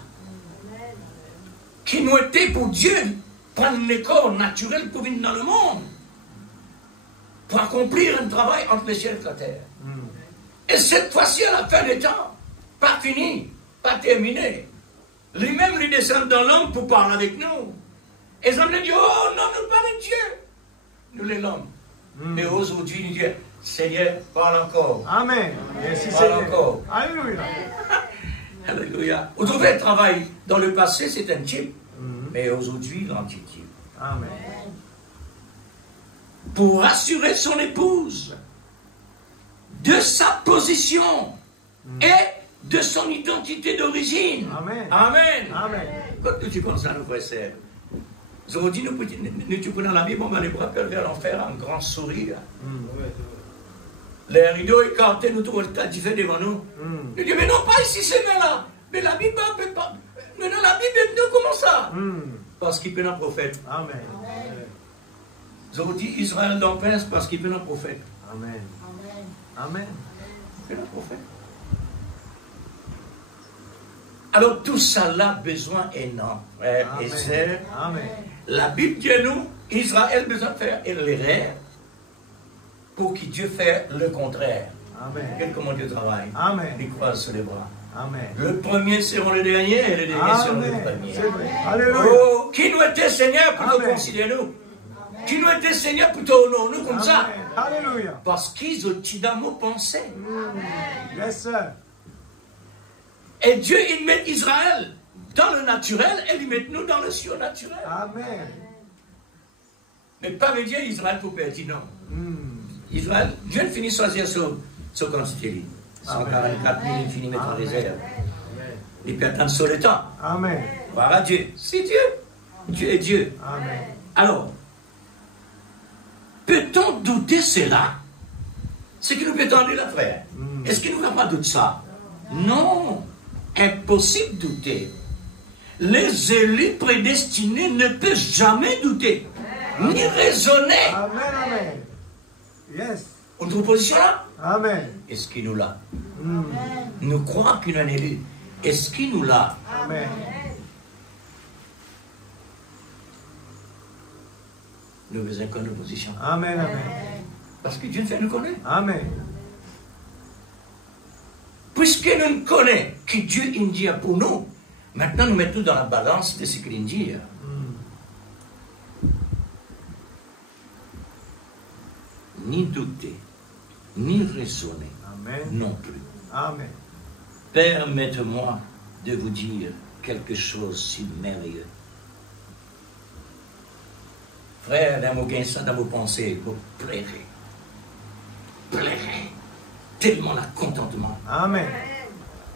Qui nous était pour Dieu prendre les corps naturels pour venir dans le monde, pour accomplir un travail entre les cieux et la terre. Et cette fois-ci, à la fin des temps, pas fini, pas terminé. Lui-même, lui descend dans l'homme pour parler avec nous. Et ça me dit, oh non, nous parlons de Dieu. Nous, les hommes. Mais aujourd'hui, nous disons, Seigneur, parle encore. Amen. Merci Parle Seigneur. encore. Alléluia. Alléluia. Aujourd'hui, le travail dans le passé, c'est un type. Mais aujourd'hui, l'anti-type. Amen. Pour rassurer son épouse de sa position et de son identité d'origine. Amen. Amen. Amen. Quand tu penses à nos frères et sœurs, aujourd'hui, nous prenons la Bible, on va les bras vers l'enfer, un grand sourire. Les rideaux écartés, nous trouvons le tas fait devant nous. Nous disons, mais non, pas ici, c'est là. Mais la Bible ne peut pas. Mais non, la Bible, nous, comment ça? Parce qu'il peut un prophète. Amen. Aujourd'hui, Israël d'en pince parce qu'il peut un prophète. Amen. Amen. Il peut un prophète. Alors, tout ça là, besoin énorme, frères et sœurs. Amen. La Bible dit à nous, Israël besoin de faire l'erreur pour que Dieu fasse le contraire. Amen. Quel comment Dieu travaille? Amen. Il croise sur les bras. Amen. Le premier seront les derniers et les derniers seront les premiers. C'est vrai. Alléluia. Oh, qui nous était Seigneur pour nous Amen. considérer nous? Qui nous était Seigneur pour t'honorer nous comme ça? Alléluia. Parce qu'ils ont dans nos pensées. Yes, sir. Et Dieu, il met Israël dans le naturel et il met nous dans le surnaturel. Amen. Mais pas veut dire Israël pour perdre, non. Israël, Dieu finit de choisir son quantité. 144 000, il finit de mettre en réserve. Il peut attendre sur le temps. Amen. Voilà Dieu. C'est Dieu. Dieu est Dieu. Amen. Alors, peut-on douter cela? C'est que nous peut-on dire, frère. Est-ce qu'il ne va pas douter ça? Non. Impossible de douter. Les élus prédestinés ne peuvent jamais douter, ni raisonner. Amen. Amen. Yes. On trouve position là? Amen. Est-ce qu'il nous l'a? Nous croyons qu'il a un élu. Est-ce qu'il nous l'a? Amen. Nous faisons que nos positions. Amen. Amen. Parce que Dieu nous fait nous connaître. Amen. Puisque nous connaissons que Dieu dit pour nous, maintenant nous mettons dans la balance de ce qu'il dit. Ni douter, ni raisonner, Amen. non plus. Amen. Permettez-moi de vous dire quelque chose si merveilleux. Frère, dans vos gains, ça dans vos pensées, vous plairez. Plairez. Tellement de contentement. Amen.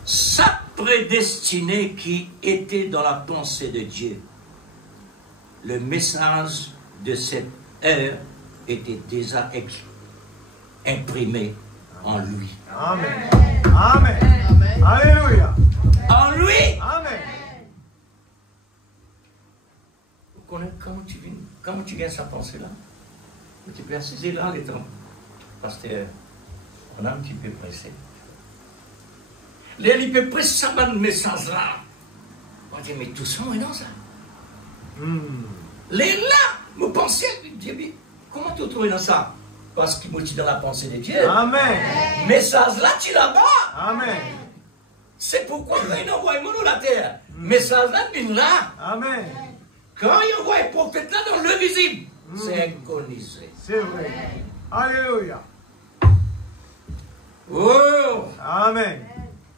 Sa prédestinée qui était dans la pensée de Dieu. Le message de cette heure était déjà imprimé en lui. Amen. Amen. Alléluia. En lui! Amen. Vous connaissez comment tu gagnes sa pensée là? Tu peux assiser là les temps. Pasteur, on a un petit peu pressé. Les peut presser ça dans le message là. On dit, mais tout ça, mais non ça. Les là, vous pensez, comment tu trouves dans ça? Parce qu'il est dans la pensée de Dieu. Amen. Message là, tu là-bas. Amen. C'est pourquoi il envoie nous la terre. Message là, il là. Amen. Quand il envoie le prophète là dans le visible, c'est inconisé. C'est vrai. Alléluia. Oh, Amen.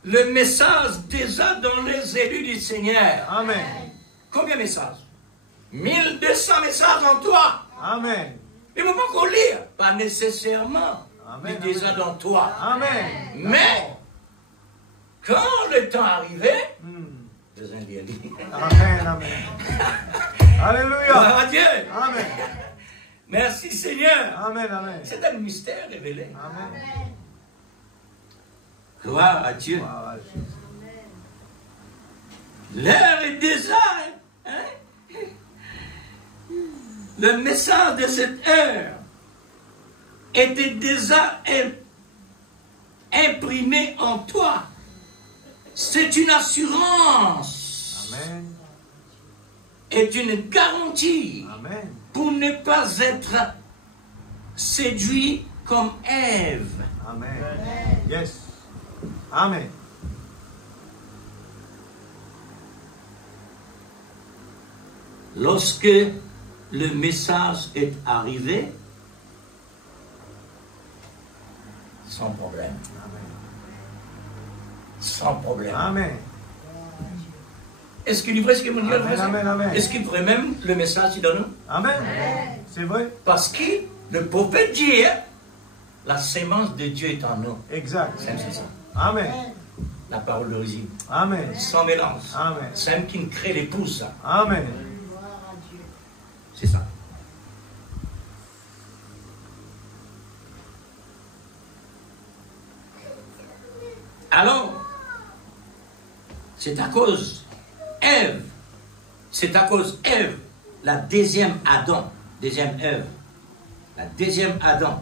le message déjà dans les élus du Seigneur. Amen. Combien de messages? 1200 messages en toi. Amen. Il ne faut pas qu'on lire, pas nécessairement, mais Amen, déjà dans toi. Amen. Mais, quand le temps arrivait, Hmm. besoin de lire. Amen. Amen. Alléluia. Gloire à Dieu. Amen. Merci Seigneur. Amen. Amen. C'est un mystère révélé. Amen. Gloire à Dieu. Gloire à Jésus. L'heure est déjà. Hein? Le message de cette heure était déjà imprimé en toi. C'est une assurance Amen. et une garantie Amen. pour ne pas être séduit comme Ève. Amen. Yes. Amen. Lorsque le message est arrivé, sans problème. Amen. Sans problème. Amen. Est-ce qu'il est vrai ce que mon Dieu Amen, amen, amen. Est-ce qu'il pourrait même le message qu'il donne? Amen. C'est vrai. Parce que le prophète dit, la sémence de Dieu est en nous. Exact. C'est ça. Amen. La parole d'origine. Amen. Sans mélange. Amen. C'est même qui crée l'épouse. Ça. Amen. C'est ça. Alors, c'est à cause Ève, c'est à cause Ève, la deuxième Adam, deuxième Ève, la deuxième Adam,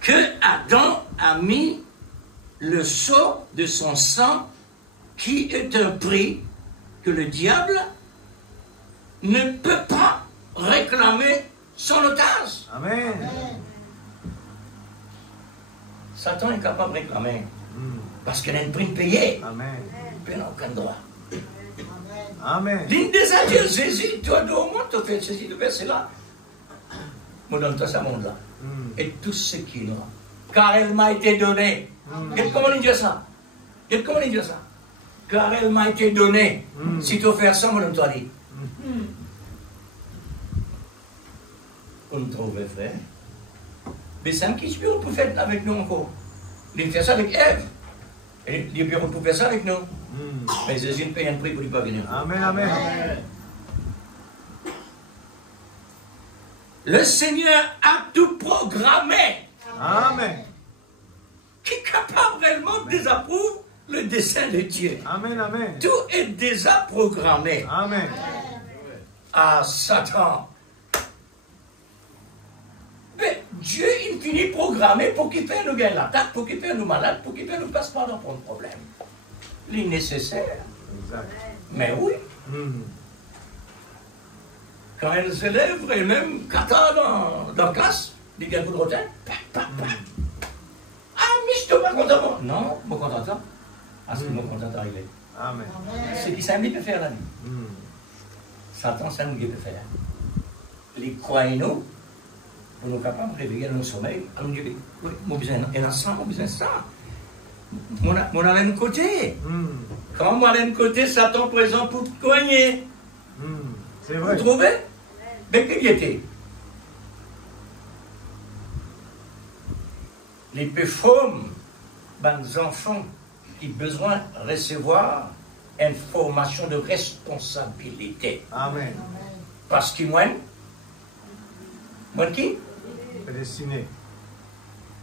que Adam a mis le sceau de son sang qui est un prix que le diable ne peut pas réclamer son otage. Amen. Satan est capable de réclamer Hmm. parce qu'il a une prime payée. Amen. Il n'a aucun droit. Amen. L'une des adieux, Jésus, toi, au moins, tu fais ceci, tu fais cela. Moi, donne-toi ce monde-là. Hmm. Et tout ce qu'il a. Car elle m'a été donnée. Regarde comment il dit ça. Regarde comment il dit ça. Car elle m'a été donnée. Si tu veux faire ça, moi, donne-toi dit. On nous trouve, frère. Mais c'est un qui peut faire avec nous encore. Il fait ça avec Ève. Et il peut faire ça avec nous. Hmm. Mais Jésus ne paye un prix pour ne pas venir. Amen. Amen. Le Seigneur a tout programmé. Amen. Qui est capable réellement de désapprouver le dessein de Dieu. Amen. Amen. Tout est déjà programmé. Amen. À Satan. Mais Dieu, il finit programmé pour qu'il fasse nous gagner l'attaque, pour qu'il fasse nous malades, pour qu'il fasse nous passe pas dans le problème. Il est nécessaire. Exact. Mais oui, Hmm. quand elle se lève, elle-même, kata dans la classe, il y a un coup de rotin. Ah, mais je suis pas content, moi. Non, je suis content. Ah, c'est moi content d'arriver. Amen. C'est qui ça peut faire la nuit. Hmm. Satan, ça nous peut faire. Les croyants, pour nous capables de réveiller dans le sommeil, alors nous disons, oui, moi besoin de ça, moi besoin de ça. Mon allé de côté. Hmm. Quand moi allé de côté, Satan présent pour te cogner. Hmm. C'est Vous vrai. trouvez? Mais qui était? Les péformes, les enfants qui ont besoin de recevoir une formation de responsabilité. Amen. Parce qu'ils moi qui? Prédestiné.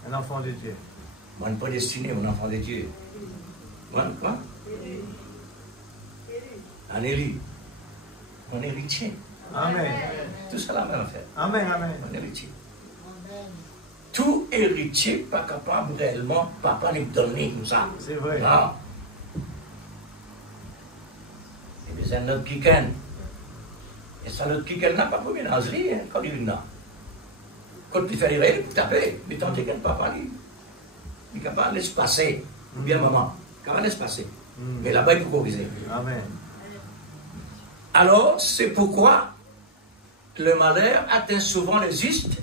Un enfant de Dieu. Moi, pas destiné, mon enfant de Dieu. Moi, quoi? Un élu. Un héritier. Amen. Tout ça la même affaire. Amen. Amen. Un héritier. Tout héritier pas capable réellement, papa lui donner comme ça. C'est vrai. Non. Et bien, c'est notre kiken. Et ça, notre kiken n'a pas pour ménagerie, hein, quand il est là. Quand tu fais les règles, tu tapes. Mais tant que papa, il est capable de laisser passer. Ou bien maman, capable de laisser passer. Mais là-bas, il faut corriger. Amen. Alors, c'est pourquoi le malheur atteint souvent les justes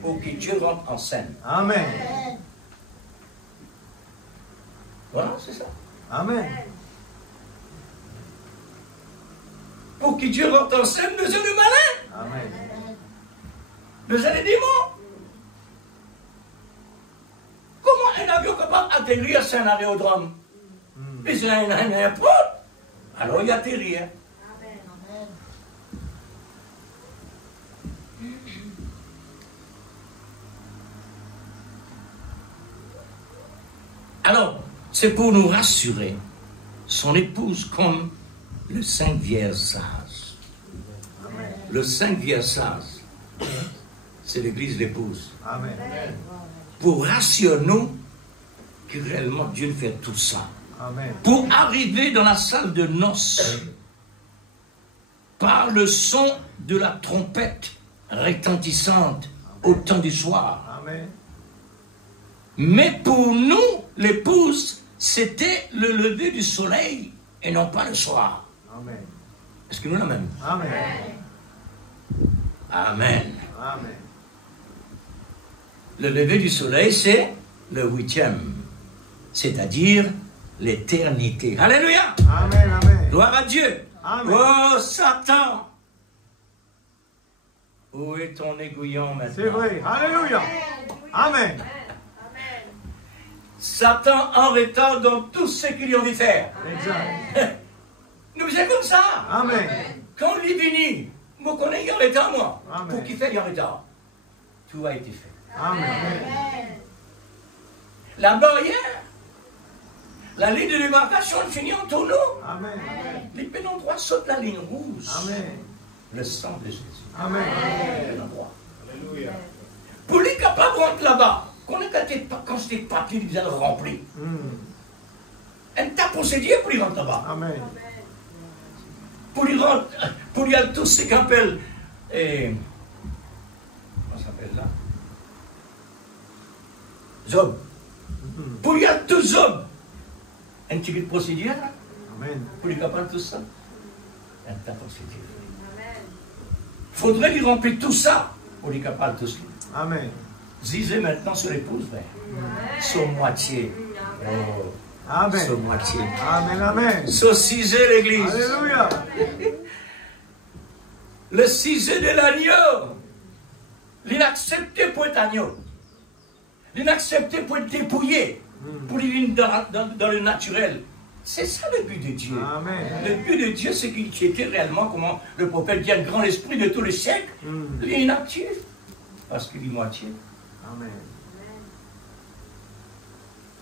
pour que Dieu rentre en scène. Amen. Voilà, c'est ça. Amen. Pour que Dieu rentre en scène, besoin de malin, Amen. besoin de démons. Comment un avion capable d'atterrir sur un aérodrome? Besoin d'un aéroport. Alors il atterrit. Hein. Alors, c'est pour nous rassurer, son épouse comme le Saint Vierge sage. Le Saint Vierge sage, c'est l'Église l'épouse. Amen. Pour rassurer nous que réellement Dieu fait tout ça. Amen. Pour arriver dans la salle de noces, par le son de la trompette retentissante au temps du soir. Amen. Mais pour nous, l'épouse, c'était le lever du soleil et non pas le soir. Amen. Est-ce que nous l'avons? Amen. Amen. Amen. Le lever du soleil, c'est le 8e, c'est-à-dire l'éternité. Alléluia! Amen. Amen. Gloire à Dieu! Amen. Oh, Satan! Où est ton aiguillon maintenant? C'est vrai. Alléluia. Amen. Satan en retard dans tout ce qu'il a envie de faire. Exact. Nous sommes comme ça. Amen. Quand il est venu, vous connaissez en retard, moi. Amen. Pour qu'il fasse en retard. Tout a été fait. Amen. La barrière, la ligne de démarcation finit en tonneau. Amen. Les pénons droits sautent la ligne rouge. Amen. Le sang de Jésus. Amen. Pénons droit. Alléluia. Pour les capables de rentrer là-bas, quand c'était papier, ils avaient rempli. Un tas procédure pour y rentrer là-bas. Amen. Pour y aller tous ces qu'on appelle. Comment ça s'appelle là? Zob. Pour y aller tous Zob. Un petit peu de procédure là. Amen. Pour les capables de tout ça. Un tas de procédure. Il faudrait lui remplir tout ça pour les capables de tout cela. Amen. Disez maintenant sur l'épouse, frère. Sur moitié. Oh. Amen. Sur moitié. Amen. Amen. Sur cisé l'église. Alléluia. Le cisé de l'agneau. L'inaccepté pour être agneau. L'inaccepté pour être dépouillé. Pour vivre dans le naturel. C'est ça le but de Dieu. Amen. Le but de Dieu, c'est qu'il était réellement, comment le prophète dit, un grand esprit de tous les siècles. Il est inactif. Parce qu'il est moitié. Amen.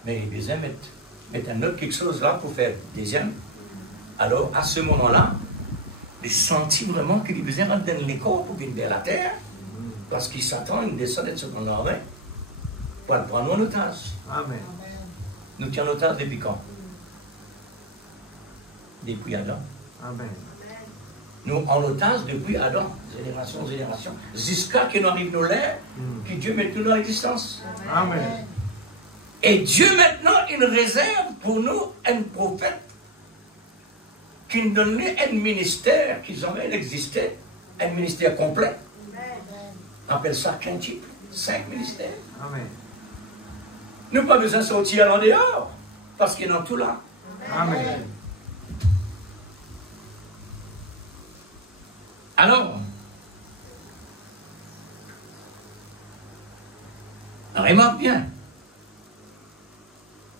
Mais il besoin mettre un autre quelque chose là pour faire deuxième. Alors, à ce moment-là, il sentit vraiment qu'il besoin de rentrer dans les corps pour venir vers la terre. Parce qu'il s'attend à une descente de ce qu'on aurait pour le prendre en otage. Amen. Nous tiens en otage depuis quand? Depuis Adam. Amen. Nous en otage depuis Adam, génération en génération, jusqu'à qu'il nous arrive nos l'air, que Dieu mette tout dans l'existence. Amen. Et Dieu maintenant, il réserve pour nous un prophète qui nous donnait un ministère qui jamais existait, un ministère complet. On appelle ça quintuple, 5 ministères. Amen. Nous n'avons pas besoin de sortir en dehors, parce qu'il y en a tout là. Amen. Alors, remarque bien,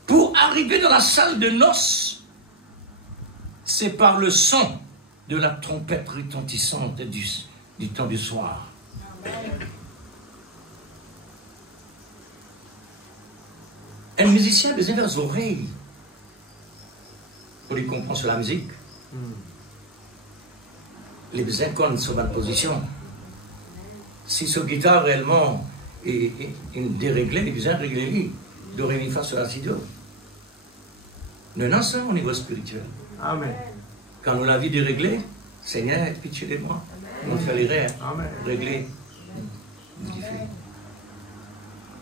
pour arriver dans la salle de noces, c'est par le son de la trompette retentissante du temps du soir. Un musicien a besoin des oreilles pour lui comprendre sur la musique. Les besoins qu'on sur ma position. Si ce guitare réellement est déréglé, les besoins réglés, de ré mi fa sol la si do. Nous n'en sommes au niveau spirituel. Amen. Quand nous la vie déréglée, Seigneur, aie pitié de moi. On fait les rêves, Amen. réglés.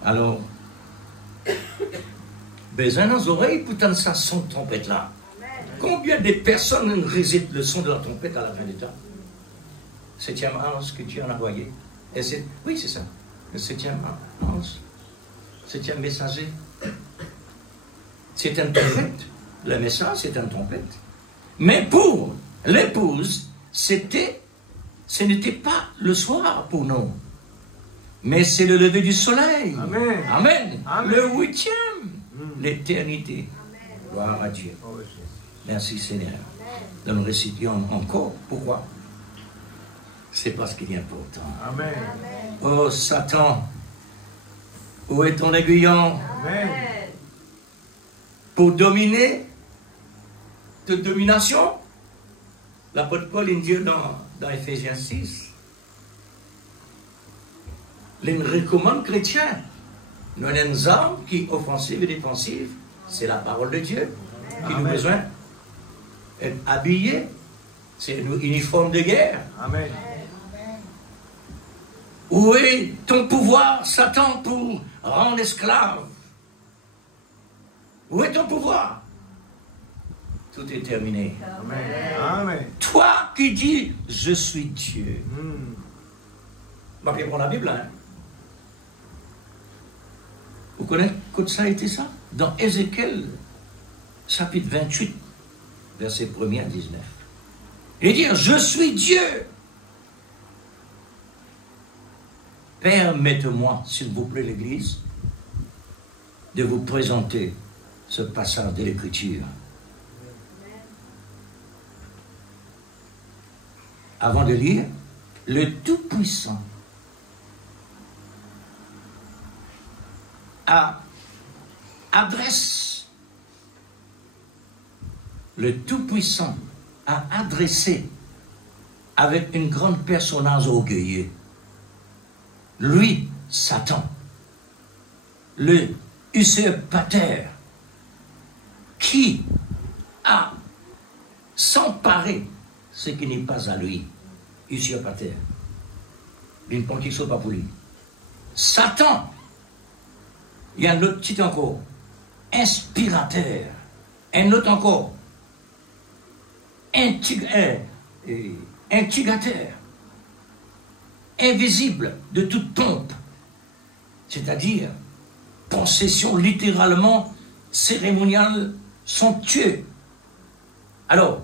Alors, besoin dans les oreilles pour entendre ça son de trompette là. Combien de personnes récitent le son de la trompette à la fin du temps? 7e ange que Dieu en a envoyé. Oui, c'est ça. le 7e ange, 7e messager. C'est une trompette. Le message, c'est une trompette. Mais pour l'épouse, ce n'était pas le soir pour nous, mais c'est le lever du soleil. Amen. Amen. Amen. Le 8e, l'éternité. Gloire à Dieu. Oh, Jésus. Merci Seigneur. Nous le récipions encore. Pourquoi? C'est parce qu'il est important. Amen. Oh Satan, où est ton aiguillon Amen. pour dominer de domination? L'apôtre Paul il dit dans Ephésiens 6, il recommande chrétiens. Nous avons une arme qui est offensive et défensive. C'est la parole de Dieu qui nous a besoin d'être habillés. C'est un uniforme de guerre. Amen. Où est ton pouvoir, Satan, pour rendre esclave? Où est ton pouvoir? Tout est terminé. Amen. Amen. Toi qui dis, je suis Dieu. On va bien prendre la Bible, hein? Vous connaissez que ça a été ça? Dans Ézéchiel, chapitre 28, verset 1er à 19. Il dit, je suis Dieu. Permettez-moi, s'il vous plaît, l'Église, de vous présenter ce passage de l'Écriture. Avant de lire, le Tout-Puissant adresse, le Tout-Puissant a adressé avec une grande personnage orgueilleux. Lui, Satan, le usurpateur, qui a s'emparé ce qui n'est pas à lui, usurpateur. Il ne pense qu'il ne soit pas pour lui. Satan, il y a un autre titre encore, inspirateur, un autre encore, instigateur, invisible de toute pompe, c'est-à-dire possession littéralement cérémoniale somptueuse. Alors,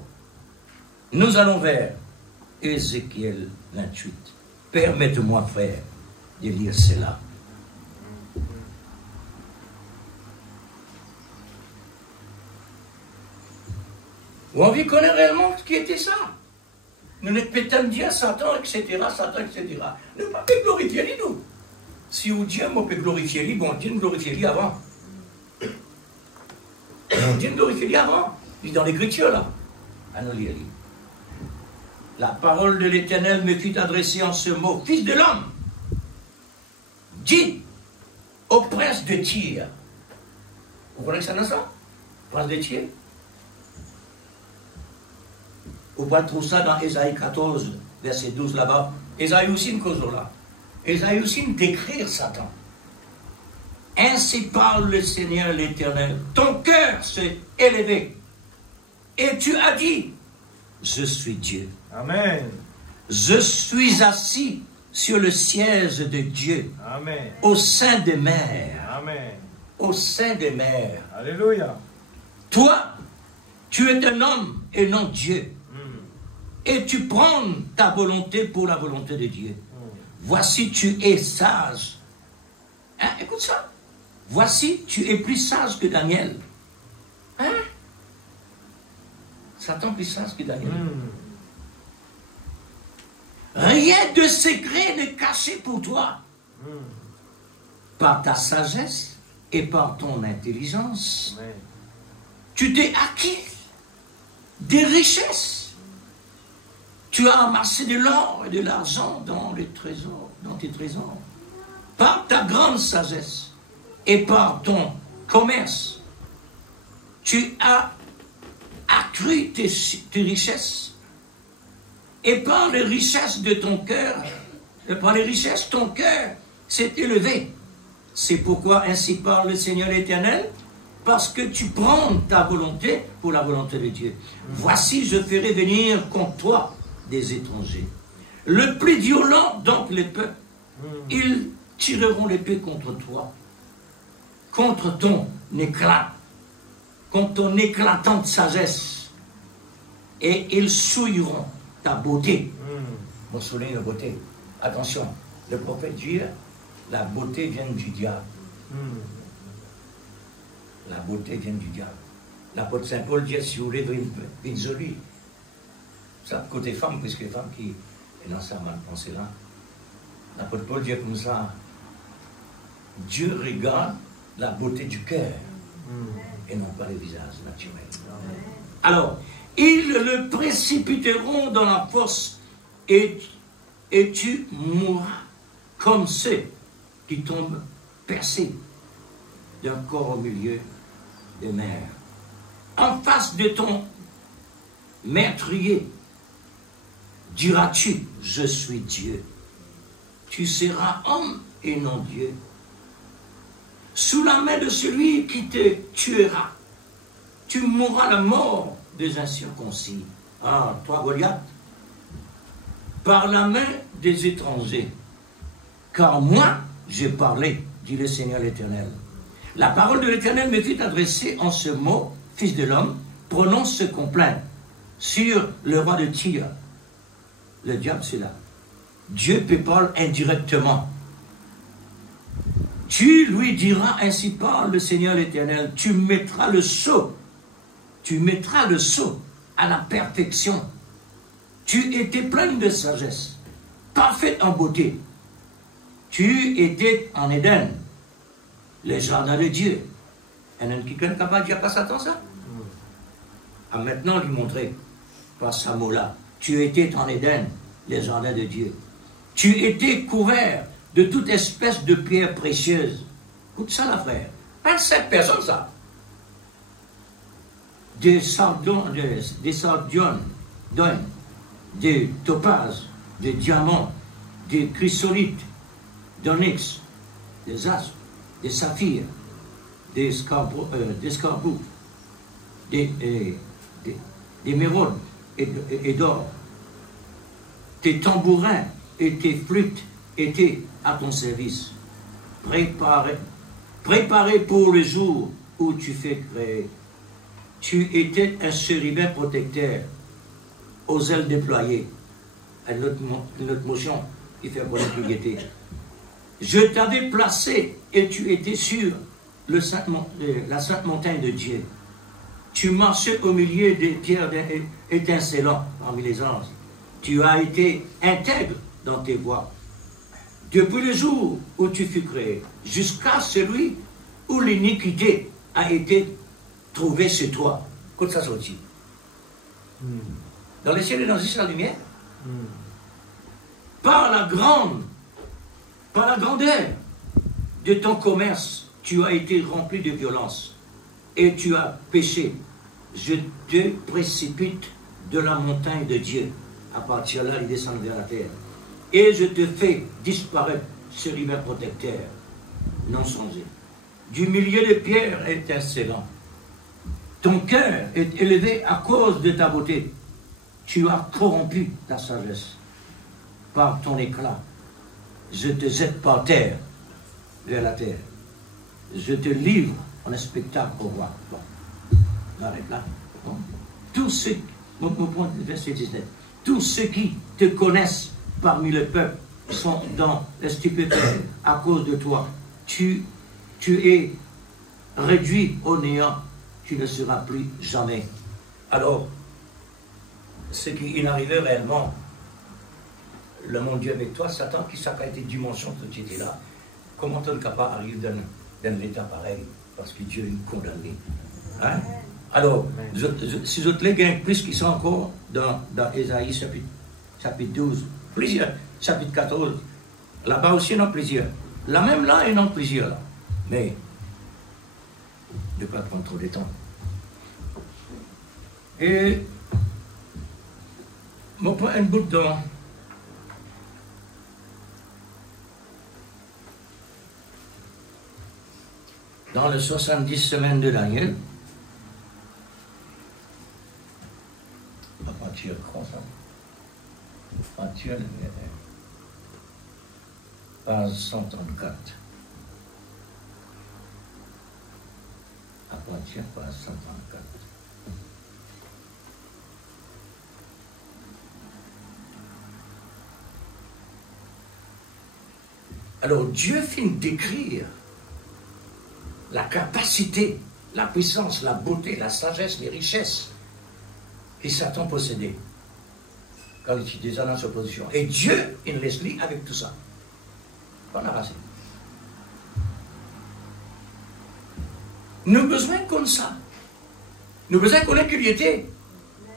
nous allons vers Ézéchiel 28. Permettez-moi, frère, de lire cela. Vous avez connaît réellement ce qui était ça. Nous ne pouvons dire Satan, etc., Satan, etc. Nous ne pouvons pas glorifier lui, nous. Si vous dites, on peut glorifier lui, bon, Dieu nous glorifier lui avant. Dieu nous glorifier lui avant. Il est dans l'écriture, là. À nous lire. La parole de l'Éternel me fut adressée en ce mot. Fils de l'homme, dis au prince de Tyr. Vous connaissez ça dans ça? Prince de Tyr? On va trouver ça dans Ésaïe 14, verset 12 là-bas. Ésaïe aussi une cause là. Ésaïe aussi décrire Satan. Ainsi parle le Seigneur l'Éternel. Ton cœur s'est élevé. Et tu as dit, je suis Dieu. Amen. Je suis assis sur le siège de Dieu. Amen. Au sein des mers. Amen. Au sein des mers. Alléluia. Toi, tu es un homme et non Dieu. Et tu prends ta volonté pour la volonté de Dieu. Voici, tu es sage. Hein, écoute ça. Voici, tu es plus sage que Daniel. Hein? Satan plus sage que Daniel. Rien de secret n'est caché pour toi. Par ta sagesse et par ton intelligence, Amen. tu t'es acquis des richesses. Tu as amassé de l'or et de l'argent dans tes trésors. Par ta grande sagesse et par ton commerce, tu as accru tes richesses. Et par les richesses de ton cœur, par les richesses, ton cœur s'est élevé. C'est pourquoi ainsi parle le Seigneur l'Éternel, parce que tu prends ta volonté pour la volonté de Dieu. Voici, je ferai venir contre toi des étrangers. Le plus violent, donc les peuples, ils tireront l'épée contre toi, contre ton éclat, contre ton éclatante sagesse, et ils souilleront ta beauté. Mon souligne la beauté. Attention, le prophète dit, la beauté vient du diable. La beauté vient du diable. L'apôtre Saint Paul dit, si vous voulez une jolie, ça côté femme, puisque les femmes qui est dans sa mal pensée là. L'apôtre Paul dit comme ça, Dieu regarde la beauté du cœur et non pas le visage naturel. Alors, ils le précipiteront dans la fosse et tu mourras comme ceux qui tombent percés d'un corps au milieu des mers. En face de ton meurtrier, diras-tu, je suis Dieu. Tu seras homme et non Dieu. Sous la main de celui qui te tuera, tu mourras la mort des incirconcis. Ah, toi, Goliath, par la main des étrangers. Car moi, j'ai parlé, dit le Seigneur l'Éternel. La parole de l'Éternel me fut adressée en ce mot, fils de l'homme, prononce ce complaint sur le roi de Tyr. Le diable, c'est là. Dieu te parle indirectement. Tu lui diras, ainsi parle le Seigneur l'Éternel, tu mettras le sceau à la perfection. Tu étais pleine de sagesse, parfaite en beauté. Tu étais en Éden, le jardin de Dieu. Un homme qui connaît capable de dire pas Satan ça? À maintenant lui montrer par ce mot-là. Tu étais en Éden, le jardin de Dieu. Tu étais couvert de toute espèce de pierres précieuses. Écoute ça, là, frère. 27 personnes, ça. Des sardines, des topazes, des diamants, des chrysolites, d'onyx, des aspes, des saphirs, des scaraboues, d'émeraudes et d'or. Tes tambourins et tes flûtes étaient à ton service, préparés pour le jour où tu fais créer. Tu étais un chérubin protecteur, aux ailes déployées. Une autre motion qui fait connaître qu'il était. Je t'avais placé et tu étais sur la sainte montagne de Dieu. Tu marchais au milieu des pierres étincelantes parmi les anges. Tu as été intègre dans tes voies. Depuis le jour où tu fus créé, jusqu'à celui où l'iniquité a été trouvée chez toi. Quand ça sortit. Dans les cieux et dans la lumière. Par la grandeur de ton commerce, tu as été rempli de violence et tu as péché. Je te précipite de la montagne de Dieu. À partir de là, il descend vers la terre. Et je te fais disparaître ce rivière protecteur, non songé. Du milieu des pierres étincelantes. Ton cœur est élevé à cause de ta beauté. Tu as corrompu ta sagesse. Par ton éclat, je te jette par terre, vers la terre. Je te livre en un spectacle au roi. Bon, on arrête là. Bon. Tous ceux, mon point de verset 19, tous ceux qui te connaissent parmi le peuple sont dans la stupéfaction à cause de toi. Tu es réduit au néant, tu ne seras plus jamais. Alors, ce qui est arrivé réellement, le monde Dieu avec toi, Satan, qui ça a été dimension de cette là, comment on est capable d'arriver dans l'état pareil, parce que Dieu est condamné. Hein? Alors, si vous les gagnez plus qui sont encore dans Ésaïe chapitre 12, plusieurs, chapitre 14, là-bas aussi il y en a plusieurs. Là même là, il y en a plusieurs là. Mais, ne pas prendre trop de temps. Et, mon point, un bout dans les 70 semaines de Daniel, à partir de quoi ça? À partir de page 134. À Poitiers, page 134. Alors Dieu finit d'écrire la capacité, la puissance, la beauté, la sagesse, les richesses que Satan possédait quand il était déjà dans sa position. Et Dieu, il laisse lui avec tout ça. Pas la racine. Nous avons besoin comme ça. Nous avons besoin de connaître qui il était.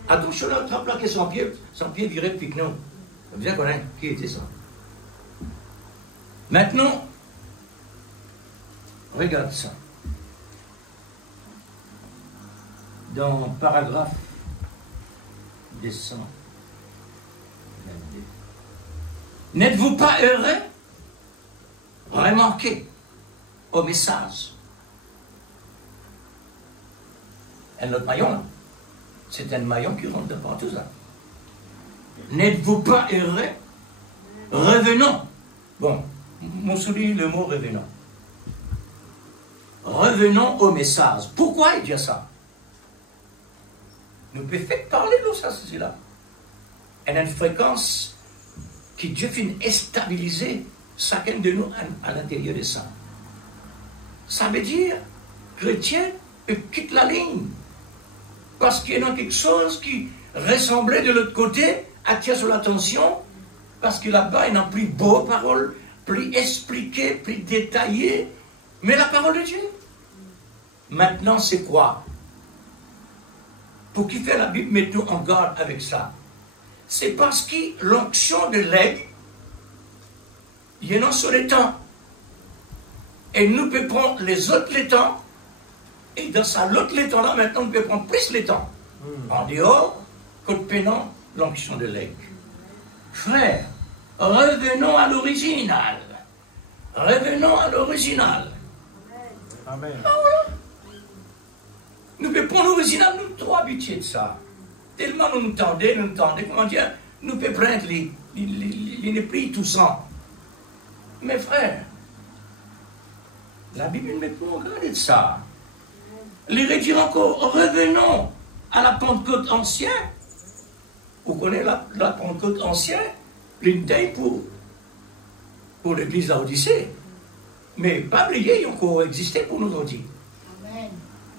Attention, là, trappe là, que son pied virait depuis que nous. Nous avons besoin de connaître qui était ça. Maintenant, regarde ça. Dans paragraphe 222. N'êtes-vous pas heureux? Remarquez au message. Un autre maillon, là. C'est un maillon qui rentre devant tout ça. N'êtes-vous pas heureux? Revenons. Bon, on souligne le mot revenons. Revenons au message. Pourquoi il dit ça? Nous pouvons faire parler de ça, c'est là. Elle a une fréquence qui Dieu finit stabiliser chacun de nous à l'intérieur de ça. Ça veut dire, chrétien, quitte la ligne. Parce qu'il y a quelque chose qui ressemblait de l'autre côté, attire son attention, parce que là-bas, il y a plus beau parole, plus expliqué, plus détaillé, mais la parole de Dieu. Maintenant, c'est quoi? Pour qui fait la Bible, mettons en garde avec ça. C'est parce que l'onction de l'aigle, il y en a sur les temps. Et nous pouvons prendre les autres les temps, et dans ça, l'autre les temps là, maintenant, on peut prendre plus les temps. En dehors, côté pénant, l'onction de l'aigle. Frère, revenons à l'original. Revenons à l'original. Amen. Ah, voilà. Nous pouvons prendre l'original, nous trop habitués de ça. Tellement nous tendons, comment dire, nous pouvons prendre les prix tout ça. Mes frères, la Bible ne met pas en garde de ça. Les redire encore, revenons à la Pentecôte ancienne. Vous connaissez la Pentecôte ancienne, l'une taille pour l'église d'Odyssée. Mais pas oublier, il a encore existé pour nous autres.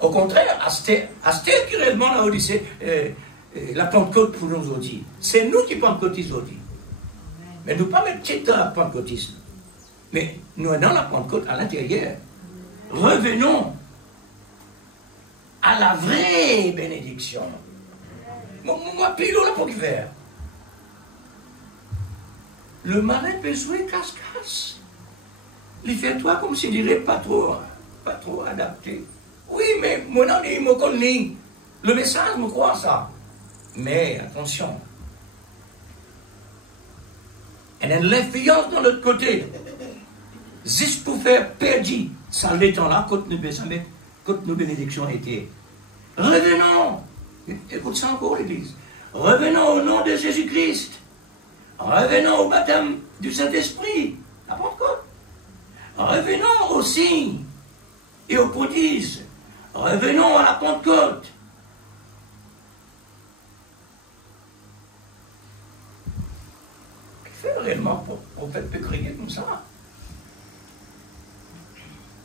Au contraire, c'était qui réellement la Odyssée, la Pentecôte pour nous autres. C'est nous qui pentecôtisons aujourd'hui. Mais nous pas mettre tête dans la pentecôtisme. Mais nous dans la Pentecôte à l'intérieur. Revenons à la vraie bénédiction. Moi, pilot là pour faire. Le malin peut jouer casse-casse. Il fait toi comme s'il dirait pas trop adapté. Oui, mais mon ami, il me connaît. Le message me croit ça. Mais attention. Il y a une influence de l'autre côté. Juste pour faire perdre ça l'étant là, quand nos bénédictions étaient. Revenons. Écoute ça encore, l'Église. Revenons au nom de Jésus-Christ. Revenons au baptême du Saint-Esprit. La Pentecôte. Revenons aux signes et aux prodiges. Revenons à la Pentecôte. Qu'est-ce qu'il fait réellement pour faire peut crier comme ça?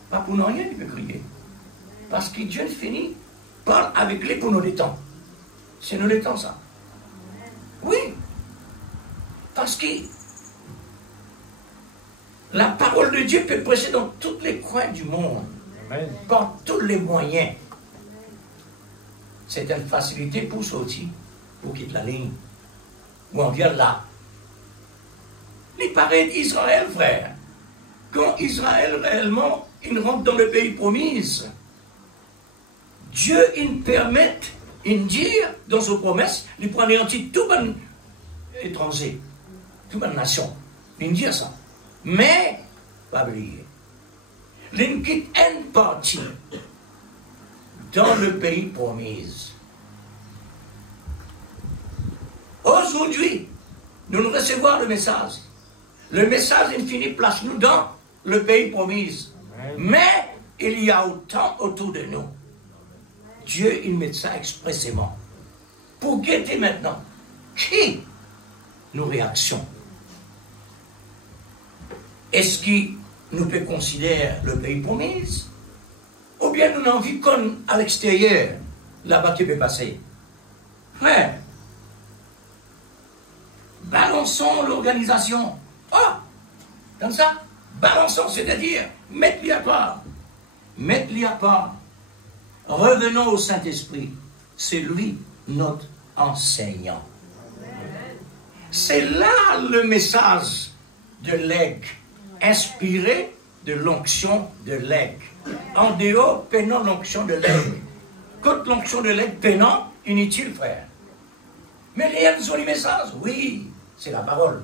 Pas pour nous rien, il peut crier. Parce que Dieu finit parle avec les pour nous les temps. C'est nous les temps, ça. Oui. Parce que la parole de Dieu peut prêcher dans tous les coins du monde. Amen. Par tous les moyens. C'est une facilité pour sortir, pour quitter la ligne. Ou on vient là. Il paraît d'Israël, frère. Quand Israël réellement, il rentre dans le pays promis, Dieu, il permet, il dit, dans ses promesses, il prend anéantir tout bon étranger, toute bonne nation. Il dit ça. Mais, pas oublier, il quitte une partie dans le pays promis. Aujourd'hui, nous recevons le message. Le message infini place nous dans le pays promis. Mais il y a autant autour de nous. Dieu, il met ça expressément. Pour guetter maintenant, qui nos réactions? Est-ce qu'il nous peut considérer le pays promis? Ou bien nous n'en vivons comme à l'extérieur, là-bas qui peut passer? Frère, balançons l'organisation. Oh, comme ça, balançons, c'est-à-dire, mettez-les à part. Mettez-les à part. Revenons au Saint-Esprit. C'est lui, notre enseignant. C'est là le message de l'aigle, inspiré de l'onction de l'aigle. En dehors, peinant l'onction de l'aigle. Quand l'onction de l'aigle peinant, inutile, frère. Mais les sont les messages, oui, c'est la parole.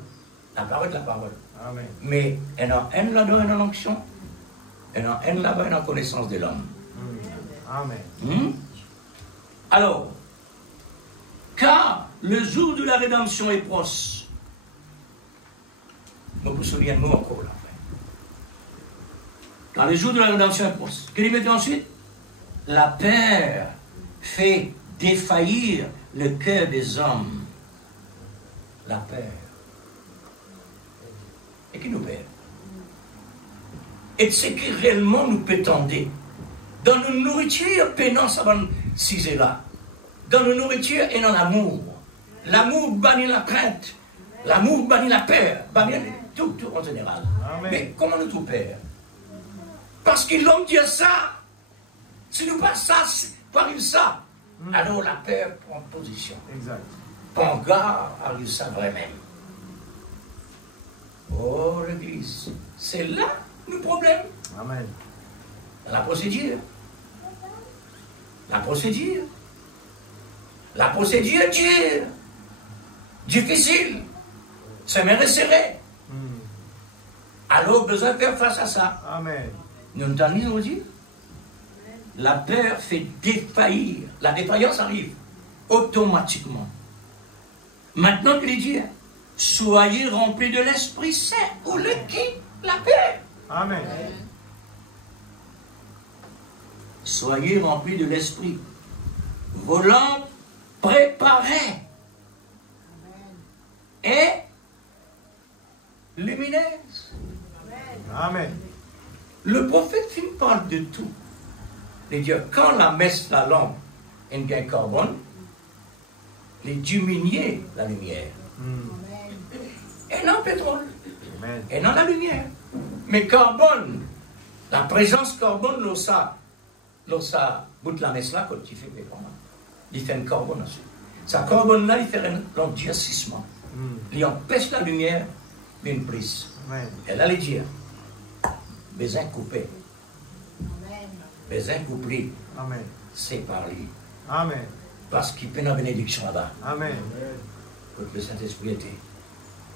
La parole de la parole. Amen. Mais il y en a un là-dedans, une onction. Il y en a un là-bas, une connaissance de l'homme. Amen. Alors, car le jour de la rédemption est proche. Nous vous souvenons encore là. Car le jour de la rédemption est proche. Qu'est-ce qu'il dit ensuite? La peur fait défaillir le cœur des hommes. La peur. Et qui nous perd? Et ce qui réellement nous peut tendre. Dans nos nourritures, pénant, ça va ciser là. Dans nos nourritures et dans l'amour. L'amour bannit la crainte. L'amour bannit la peur. Bannit tout en général. Amen. Mais comment nous tout perd? Parce que l'homme dit ça. Si nous pas ça, par ça. Alors la peur prend position. Exact. Prends garde à ça vraiment. Oh, l'Église, c'est là le problème. Amen. Dans la procédure. La procédure. La procédure dure. Difficile. C'est même resserré. Alors, besoin de faire face à ça. Amen. Nous entendons aujourd'hui. La peur fait défaillir. La défaillance arrive automatiquement. Maintenant qu'il dit, soyez remplis de l'Esprit Saint. Ou le qui? La peur. Amen. Soyez remplis de l'Esprit. Vos lampes préparées et lumineuses. Amen. Le prophète film parle de tout. Il dit, quand la messe, la lampe, est gain carbone, il diminue la lumière. Et non pétrole. Amen. Et non la lumière. Mais carbone, la présence carbone, l'ossa, bout la messe là, quand tu fais pétrole, il fait un carbone aussi. Ça carbone là, il fait un durcissement. Il empêche la lumière d'une prise. Amen. Et là, il dit, besoin coupé, besoin couplé, Amen. c'est par lui. Amen. Parce qu'il peut une bénédiction là-bas. Amen. Quand le Saint-Esprit était,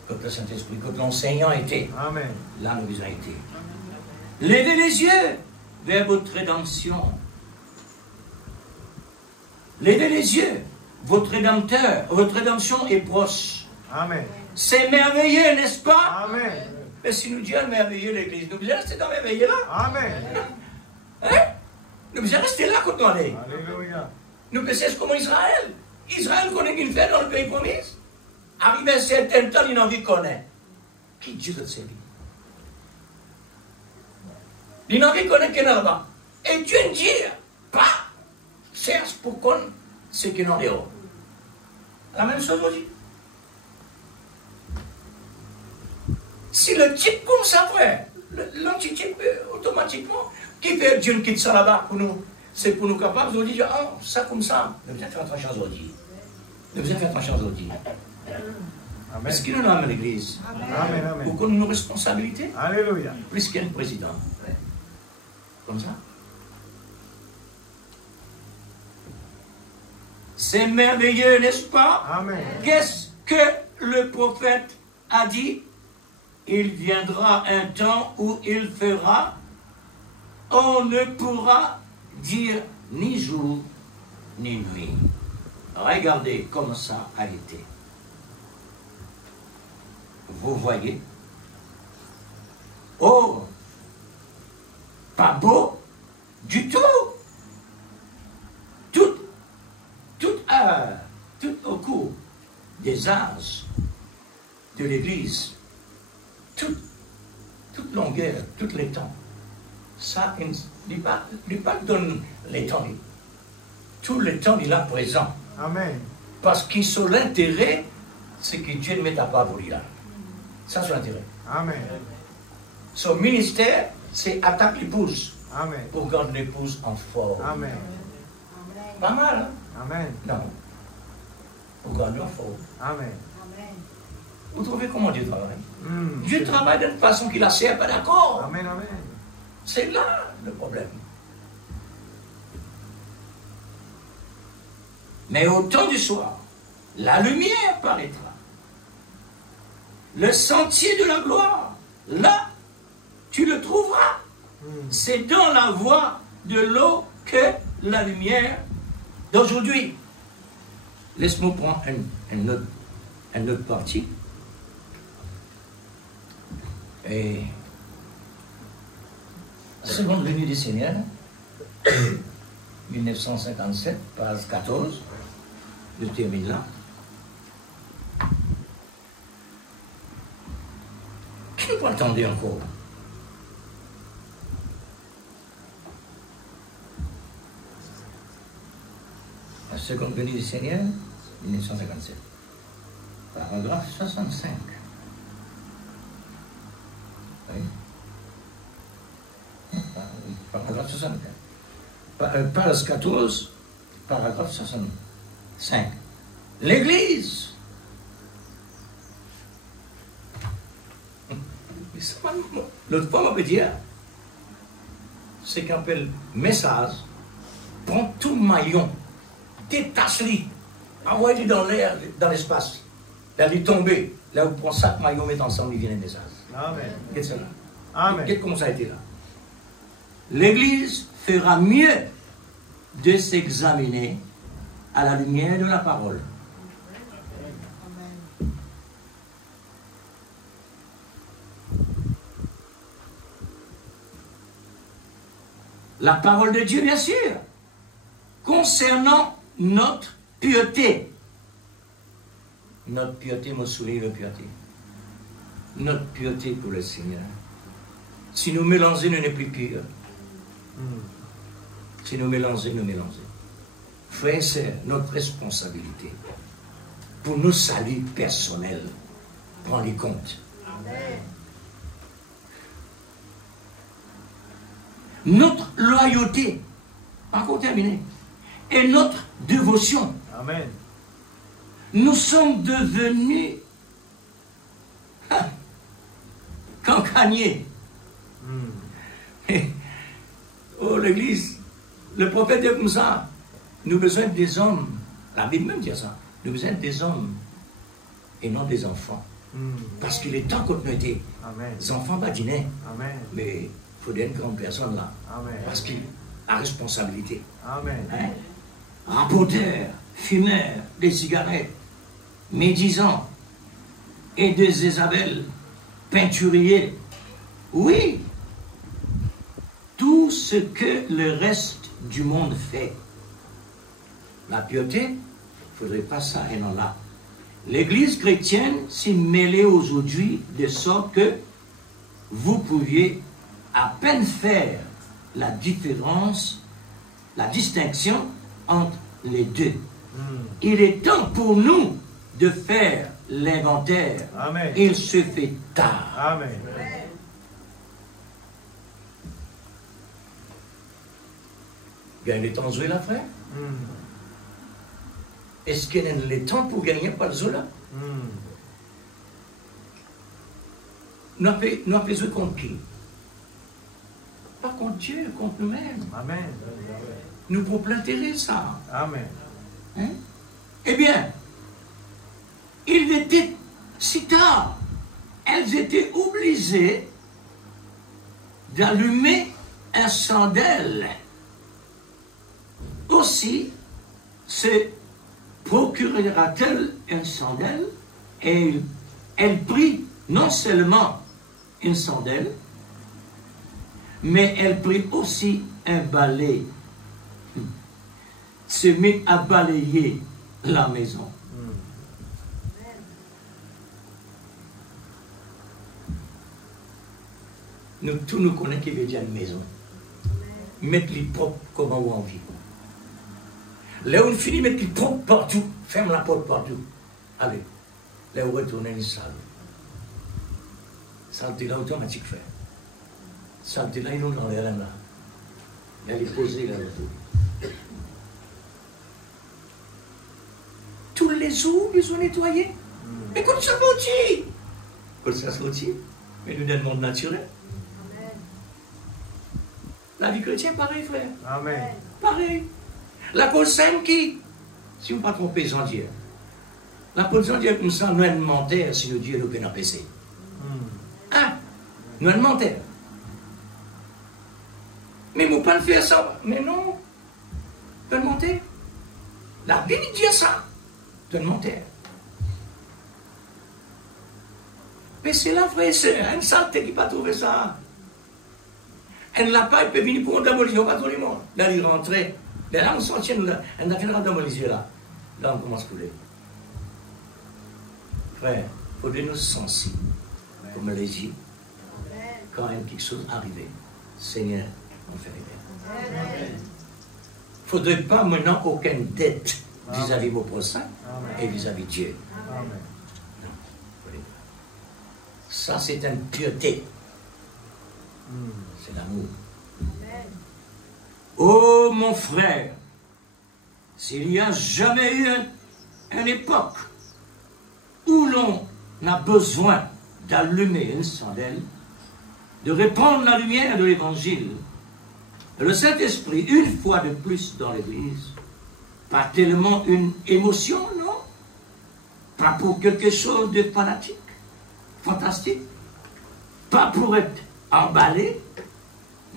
quand le Saint-Esprit, quand l'enseignant était, Amen. là nous avons été. Levez les yeux vers votre rédemption. Levez les yeux. Votre rédempteur, votre rédemption est proche. Amen. C'est merveilleux, n'est-ce pas? Amen. Mais si nous disons merveilleux l'église, nous devons rester dans merveilleux là. Amen. Hein? Nous devons rester là quand on est. Alléluia. Nous pensons comme Israël. Israël connaît qu'il fait dans le pays promis. Arrivé à un certain temps, il n'a envie de connaître. Qui Dieu de ses vies? Il n'a envie de connaître qu'il est là-bas. Et Dieu ne dit pas, cherche pour connaître ce qui est en dehors. La même chose aujourd'hui. Si le type comme ça, frère, l'antitype automatiquement, qui fait Dieu quitte ça là-bas pour nous, c'est pour nous capables de dire, ah, ça comme ça, nous devons faire attention aujourd'hui. Nous devons faire attention aujourd'hui. Amen. Est-ce qu'il nous a à l'église? Amen. Amen. Pour qu'on ait nos responsabilités, Alléluia. plus qu'un président. Comme ça. C'est merveilleux, n'est-ce pas? Amen. Qu'est-ce que le prophète a dit? Il viendra un temps où il fera, on ne pourra dire ni jour ni nuit. Regardez comment ça a été. Vous voyez, Oh, pas beau du tout. Tout au cours des âges de l'Église, toute longueur, tous les temps, ça, il pas donne les temps. Tout le temps, il est présent. Amen. Parce que son intérêt, c'est que Dieu ne mette pas pour lui là. Ça, c'est son intérêt. Amen. Son ministère, c'est attaque l'épouse. Amen. Pour garder l'épouse en forme. Amen. Pas mal, hein? Amen. Non. Pour garder en forme. Amen. Vous trouvez comment Dieu travaille? Mm. Dieu travaille d'une façon qu'il a sait pas d'accord. Amen. Amen. C'est là le problème. Mais au temps du soir, la lumière paraîtra. Le sentier de la gloire, là, tu le trouveras. C'est dans la voie de l'eau que la lumière d'aujourd'hui. Laisse-moi prendre une autre partie. Et seconde venue du Seigneur, 1957, page 14, je termine là. Qui vous attendez encore? La seconde venue du Seigneur, 1957. Paragraphe 65. Oui. Paragraphe 64. Page 14, paragraphe 65. L'Église. L'autre fois, on peut dire, c'est qu'on appelle message, prend tout maillon, détache-le, envoie-le dans l'air, dans l'espace. Là, il est tombé. Là, vous prenez ça, maillon, met ensemble, il vient un message. Amen. Qu'est-ce que c'est là? Amen. Qu'est-ce que ça a été là? L'Église fera mieux de s'examiner à la lumière de la parole. La parole de Dieu, bien sûr, concernant notre piété. Notre piété me souligne la piété. Notre piété pour le Seigneur. Si nous mélangeons, nous n'est plus pire. Si nous mélangeons, nous mélangeons. Frères et sœurs, notre responsabilité pour nos saluts personnels, prend les comptes. Amen. Notre loyauté, encore terminé, et notre dévotion. Amen. Nous sommes devenus cancaniers. Oh, l'Église, le prophète dit comme ça, nous avons besoin des hommes, la Bible même dit ça, nous avons besoin des hommes et non des enfants. Parce qu'il est temps qu'on ait des enfants pas dîner, mais il faut une grande personne là, parce qu'il a responsabilité. Amen. Hein? Rapporteurs, fumeurs, des cigarettes, médisants, et des Isabelles, peinturiers. Oui, tout ce que le reste du monde fait. La piété, il ne faudrait pas ça et non là. L'Église chrétienne s'y mêlée aujourd'hui de sorte que vous pouviez à peine faire la différence, la distinction entre les deux. Il est temps pour nous de faire l'inventaire. Amen. Il se fait tard. Amen. Gagne le temps de jouer là, frère? Est-ce qu'il y a le temps pour gagner par le zola? Nous avons joué contre qui? Pas contre Dieu, contre nous-mêmes. Amen. Nous pouvons planter ça. Amen. Hein? Eh bien, il était si tard, elles étaient obligées d'allumer un chandelle. Aussi, se procurera-t-elle un chandelle et elle prit non seulement une chandelle, mais elle prit aussi un balai, se mit à balayer la maison. Nous tous nous connaissons qui veut dire une maison. Mettre les propres comme on vit. Là où on finit, mettre les propres partout, ferme la porte partout. Allez, là où retourner une salle. Saleté là automatique frère. Saleté là, ils ont dans les reins là. Il y a les posés là. Tous les jours, ils sont nettoyés. Mais comme ça sortit. Comme ça sortit. Mais nous, dans le monde naturel. La vie chrétienne, pareil, frère. Amen. Pareil. La cause sainte qui, si vous ne pas trompez sans Dieu, la cause sans Dieu comme ça, nous sommes menteur si le Dieu nous peut empêcher. Ah, nous sommes menteur. Mais nous ne pouvons pas faire ça. Mais non, nous sommes menteur. La Bible dit ça. Nous sommes menteur. Mais c'est la vraie, c'est un saleté qui n'a pas trouvé ça. Elle n'a pas, elle peut venir pour démolir, pas tout le monde. Là, il rentrait. Mais là, on s'en tient, elle n'a fait démolir là. Là, on commence à couler. Frère, il faudrait nous sentir comme les yeux. Quand quelque chose arrive, Seigneur, on fait les bien. Il ne faudrait pas maintenant aucune dette vis-à-vis de mon prochain et vis-à-vis de Dieu. Amen. Non. Ça, c'est une pureté. C'est l'amour. Oh mon frère, s'il n'y a jamais eu une époque où l'on a besoin d'allumer une chandelle, de répandre la lumière de l'évangile, le Saint-Esprit, une fois de plus dans l'Église, pas tellement une émotion, non? Pas pour quelque chose de fanatique, fantastique, pas pour être emballé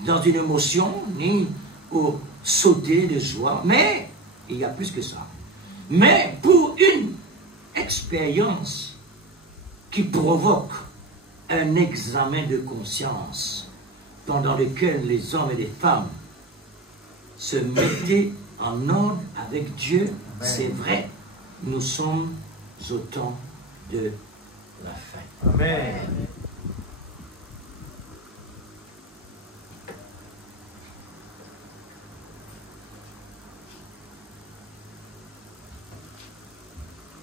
dans une émotion, ni pour sauter de joie, mais il y a plus que ça. Mais pour une expérience qui provoque un examen de conscience pendant lequel les hommes et les femmes se mettaient en ordre avec Dieu, c'est vrai, nous sommes au temps de la fin. Amen.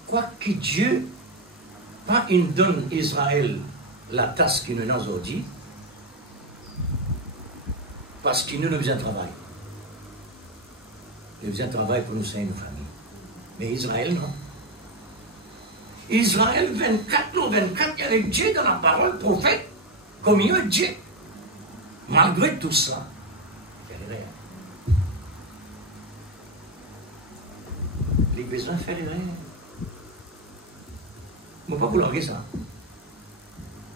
Quoi que Dieu, pas il donne à Israël la tâche qu'il nous a aujourd'hui, parce qu'il nous a besoin de travail. Il a besoin de travail pour nous faire une famille. Mais Israël, non. Israël, 24, non, 24, il y avait Dieu dans la parole, prophète, comme il y a Dieu. Malgré tout ça, il n'y a rien. Les besoins faire rien. Il ne faut pas vouloir ça.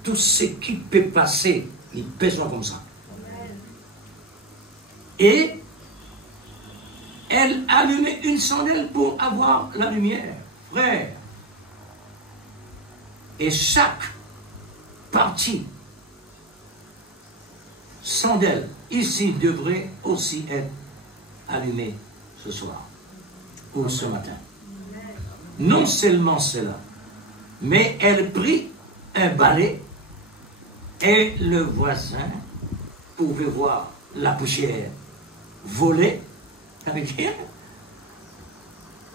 Tout ce qui peut passer, les besoins comme ça. Et elle allumait une chandelle pour avoir la lumière, frère. Et chaque partie, chandelle, ici, devrait aussi être allumée ce soir ou ce matin. Non seulement cela, mais elle prit un balai et le voisin pouvait voir la poussière voler avec elle.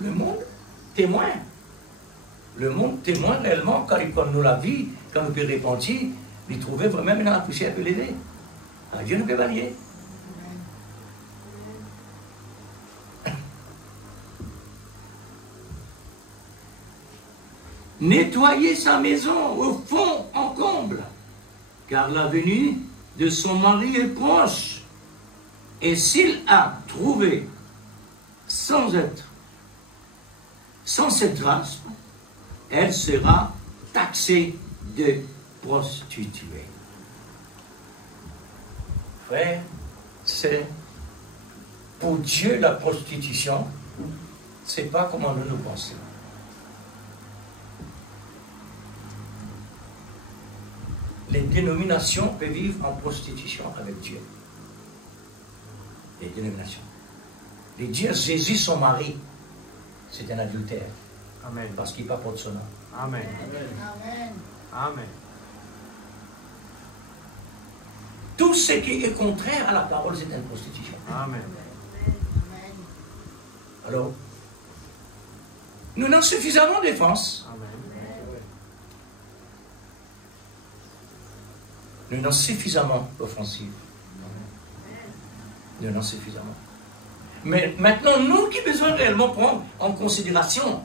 Le monde témoin. Le monde témoin réellement quand nous la vie, quand nous peut repentir, il trouvait vraiment dans la poussière peut l'aider. Dieu nous peut balayer. Nettoyer sa maison au fond en comble, car la venue de son mari est proche. Et s'il a trouvé sans cette grâce, elle sera taxée de prostituée. Frère, c'est pour Dieu la prostitution, c'est pas comment nous pensons. Les dénominations peuvent vivre en prostitution avec Dieu. les dénominations. De dire Jésus son mari, c'est un adultère. Amen. Parce qu'il porte son nom. Amen. Amen. Tout ce qui est contraire à la parole, c'est une prostitution. Amen. Alors, nous avons suffisamment de défense. Amen. Nous avons suffisamment d'offensive. Nous avons suffisamment. Mais maintenant, nous qui avons besoin réellement prendre en considération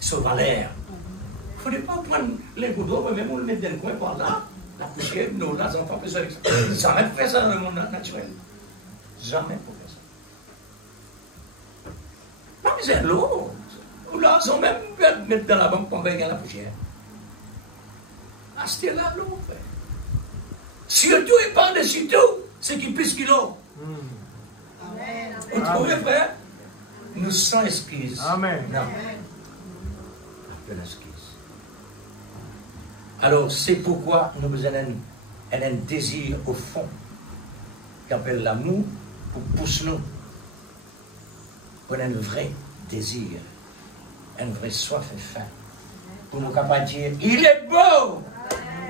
ce valeur. Il ne faudrait pas prendre les gouttes mais même on le mettre dans le coin par là. La poussière, nous, là, les enfants font ça avec ça. Jamais pour faire ça dans le monde naturel. Jamais pour faire ça. Non, mais c'est l'eau. Là, ils ont même pu mettre dans la banque pour payer la poussière. Achetez là l'eau, frère. Surtout et par-dessus tout, ce qui pisse qu'il a. Vous trouvez, frère? Nous sans excuse. Amen. Non. De l'excuse. Alors, c'est pourquoi nous avons un désir au fond, qui appelle l'amour, pour pousser nous. On a un vrai désir, un vrai soif et faim, pour nous capables de dire, il est beau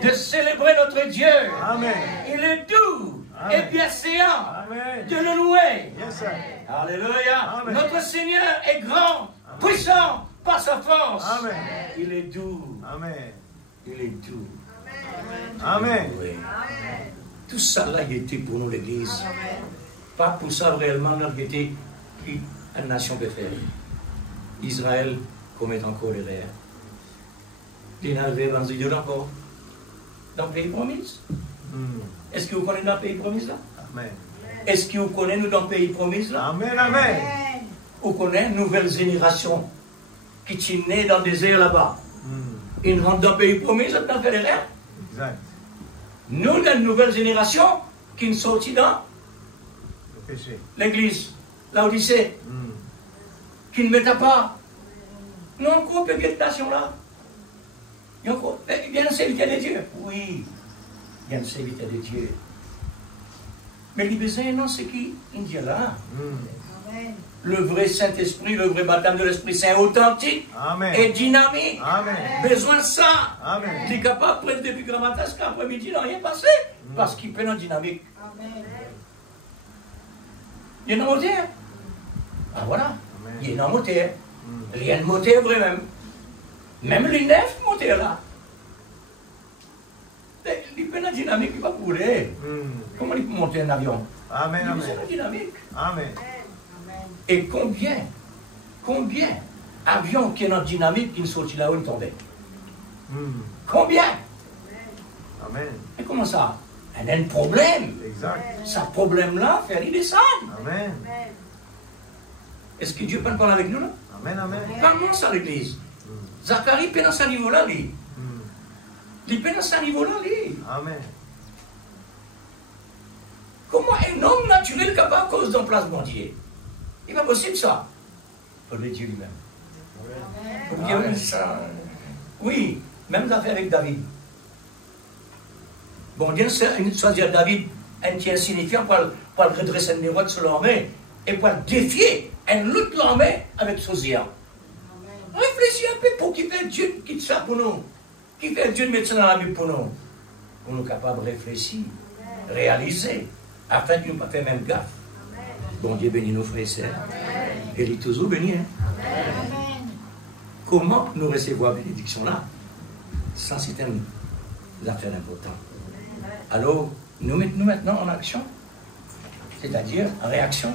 de célébrer notre Dieu. Amen. Il est doux et bienséant Amen. de le louer. Yes, sir. Alléluia. Amen. Notre Seigneur est grand, puissant par sa force. Amen. Il est doux. Amen. Il est doux. Amen. Oui. Tout ça là, il était pour nous l'Église. Pas pour ça réellement notre été qu'une nation peut faire. Israël commet encore l'erreur. Il n'avait pas de encore dans le pays promis. Est-ce que vous connaissez dans le pays promis là? Amen. Est-ce que vous connaissez nous dans le pays promis là? Amen. Amen. Vous connaissez une nouvelle génération qui est née dans le désert là-bas. Ils rentrent dans le pays promis, ça t'a fait l'erreur. Exact. Nous, on a une nouvelle génération qui est sortie dans Le péché. l'église, l'Odyssée, qui ne mettait pas. Non, encore une petite nation là. Il y a encore. Il y a un serviteur de Dieu. Oui, il y a un serviteur de Dieu. Mais les besoins, non, c'est qui? Il dit là. Le vrai Saint-Esprit, le vrai baptême de l'Esprit Saint authentique Amen. et dynamique. Amen. Besoin de ça. Amen. Tu es capable de prendre depuis grand matin jusqu'à après-midi, il n'a rien passé. Parce qu'il peut dans la dynamique. Il y a un moteur. Ah voilà. Il y a un moteur. Il y a un moteur vrai même. Même les 9 moteurs là. Il peut dans la dynamique, il va couler. Comment il peut monter un avion? Amen. Il Amen. est dans la dynamique. Amen. Et combien avions qui sont dans la dynamique qui ne sortent là où ils tombaient? Combien? Amen. Et comment ça? Il y a un problème. Exact. Ce problème-là, fait aller descendre. Amen. Est-ce que Dieu peut parler avec nous là? Amen. Amen. Parle-moi ça à l'église. Zacharie peut dans ce niveau-là, lui. Il peut dans ce niveau-là, lui. Amen. Comment un homme naturel capable de cause d'un place mondiale? Il n'est pas possible ça. Pour le Dieu lui-même. Pour Dieu même ça. Oui, même l'affaire avec David. Bon, Dieu choisit David un qui est insignifiant pour le redresser les rois sur l'armée et pour défier un autre l'armée avec Sosia. Réfléchis un peu pour qui fait Dieu quitte ça pour nous. Qui fait Dieu de mettre ça dans la Bible pour nous. Pour nous capables de réfléchir, réaliser, afin de ne pas faire même gaffe. Bon Dieu bénit nos frères et sœurs. Et il est toujours béni. Hein? Comment nous recevoir la bénédiction là? Ça, c'est une affaire importante. Alors, nous mettons maintenant en action, c'est-à-dire en réaction.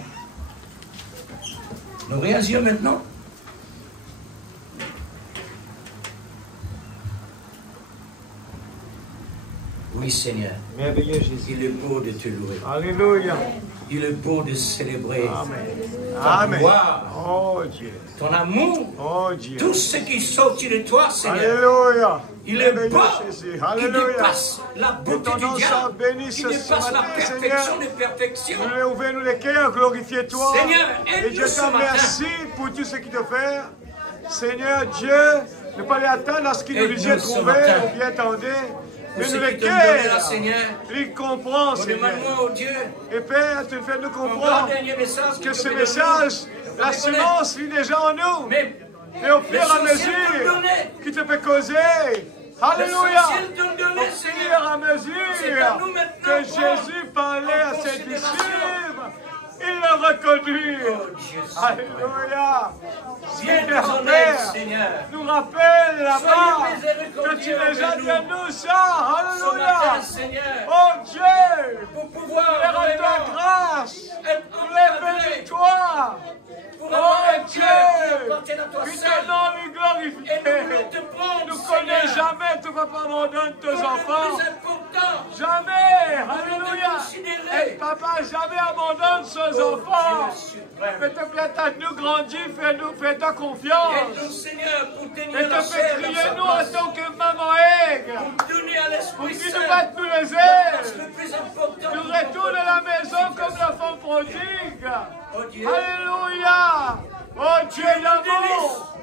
Nous réagissons maintenant. Oui, Seigneur. Merveilleux Jésus. Il est beau de te louer. Alléluia. Il est beau de célébrer Amen. ta Amen. gloire, Oh Dieu. ton amour, Oh Dieu. tout ce qui sortit de toi, Seigneur. Alléluia. Il est Merveilleux beau, Jésus. qui Alléluia. dépasse la beauté Que ton du nom soit diable, béni qui ce dépasse la matin, perfection Seigneur. des perfections. Ouvre-nous les cœurs, glorifie-toi. Seigneur, et aide-nous je te ce matin. remercie pour tout ce qu'il te fait. Seigneur Dieu, ne pas les attendre à ce qu'il nous Aide-nous disait ce trouver matin. ou bien attendez. Pour Mais ce nous qui les te donnera, guère. Seigneur. Il comprend, Nous Seigneur. demandons au Dieu, Et Père, tu fais nous encore un comprendre dernier message que tu ce peux message, donner. la semence vit déjà en nous. Mais Et au fur et à l'essentiel de le mesure donner. qui te fait causer, alléluia, L'essentiel de le donner, au Seigneur. fur et à C'est à mesure nous maintenant que de prendre Jésus parlait en à ses considération. disciples, ils le reconnurent. Oh Dieu, Alléluia. viens Seigneur nous en aide, Père, Seigneur. nous rappelle là-bas Soyez que miséricordieux tu les as envers dit à nous. nous ça. Ce Alléluia. matin, Seigneur, Oh Dieu, pour pouvoir Père, à ta vraiment grâce, être nous est encadré, toi. pour avoir Oh un cœur qui appartient à toi Dieu, que seul. ton nom est Et nous glorifié. voulons te prendre, Nous connais Seigneur, jamais ton papa abandonne tes comme enfants. le plus important. Jamais. Nous voulons te Alléluia. considérer. Et papa jamais abandonne ses Oh enfants. Dieu suprême. Mais te plaît, nous grandis, fais-toi Aide-nous, confiance. Seigneur, pour Et tenir te la fais chair dans crier sa nous en place. tant que maman aigle. Pour donner à Pour l'Esprit qu'il Saint nous batte nous les la place ailes. le plus important. Nous retourne à la maison comme la femme prodigue. Oh Dieu, Alléluia. Oh Dieu d'amour.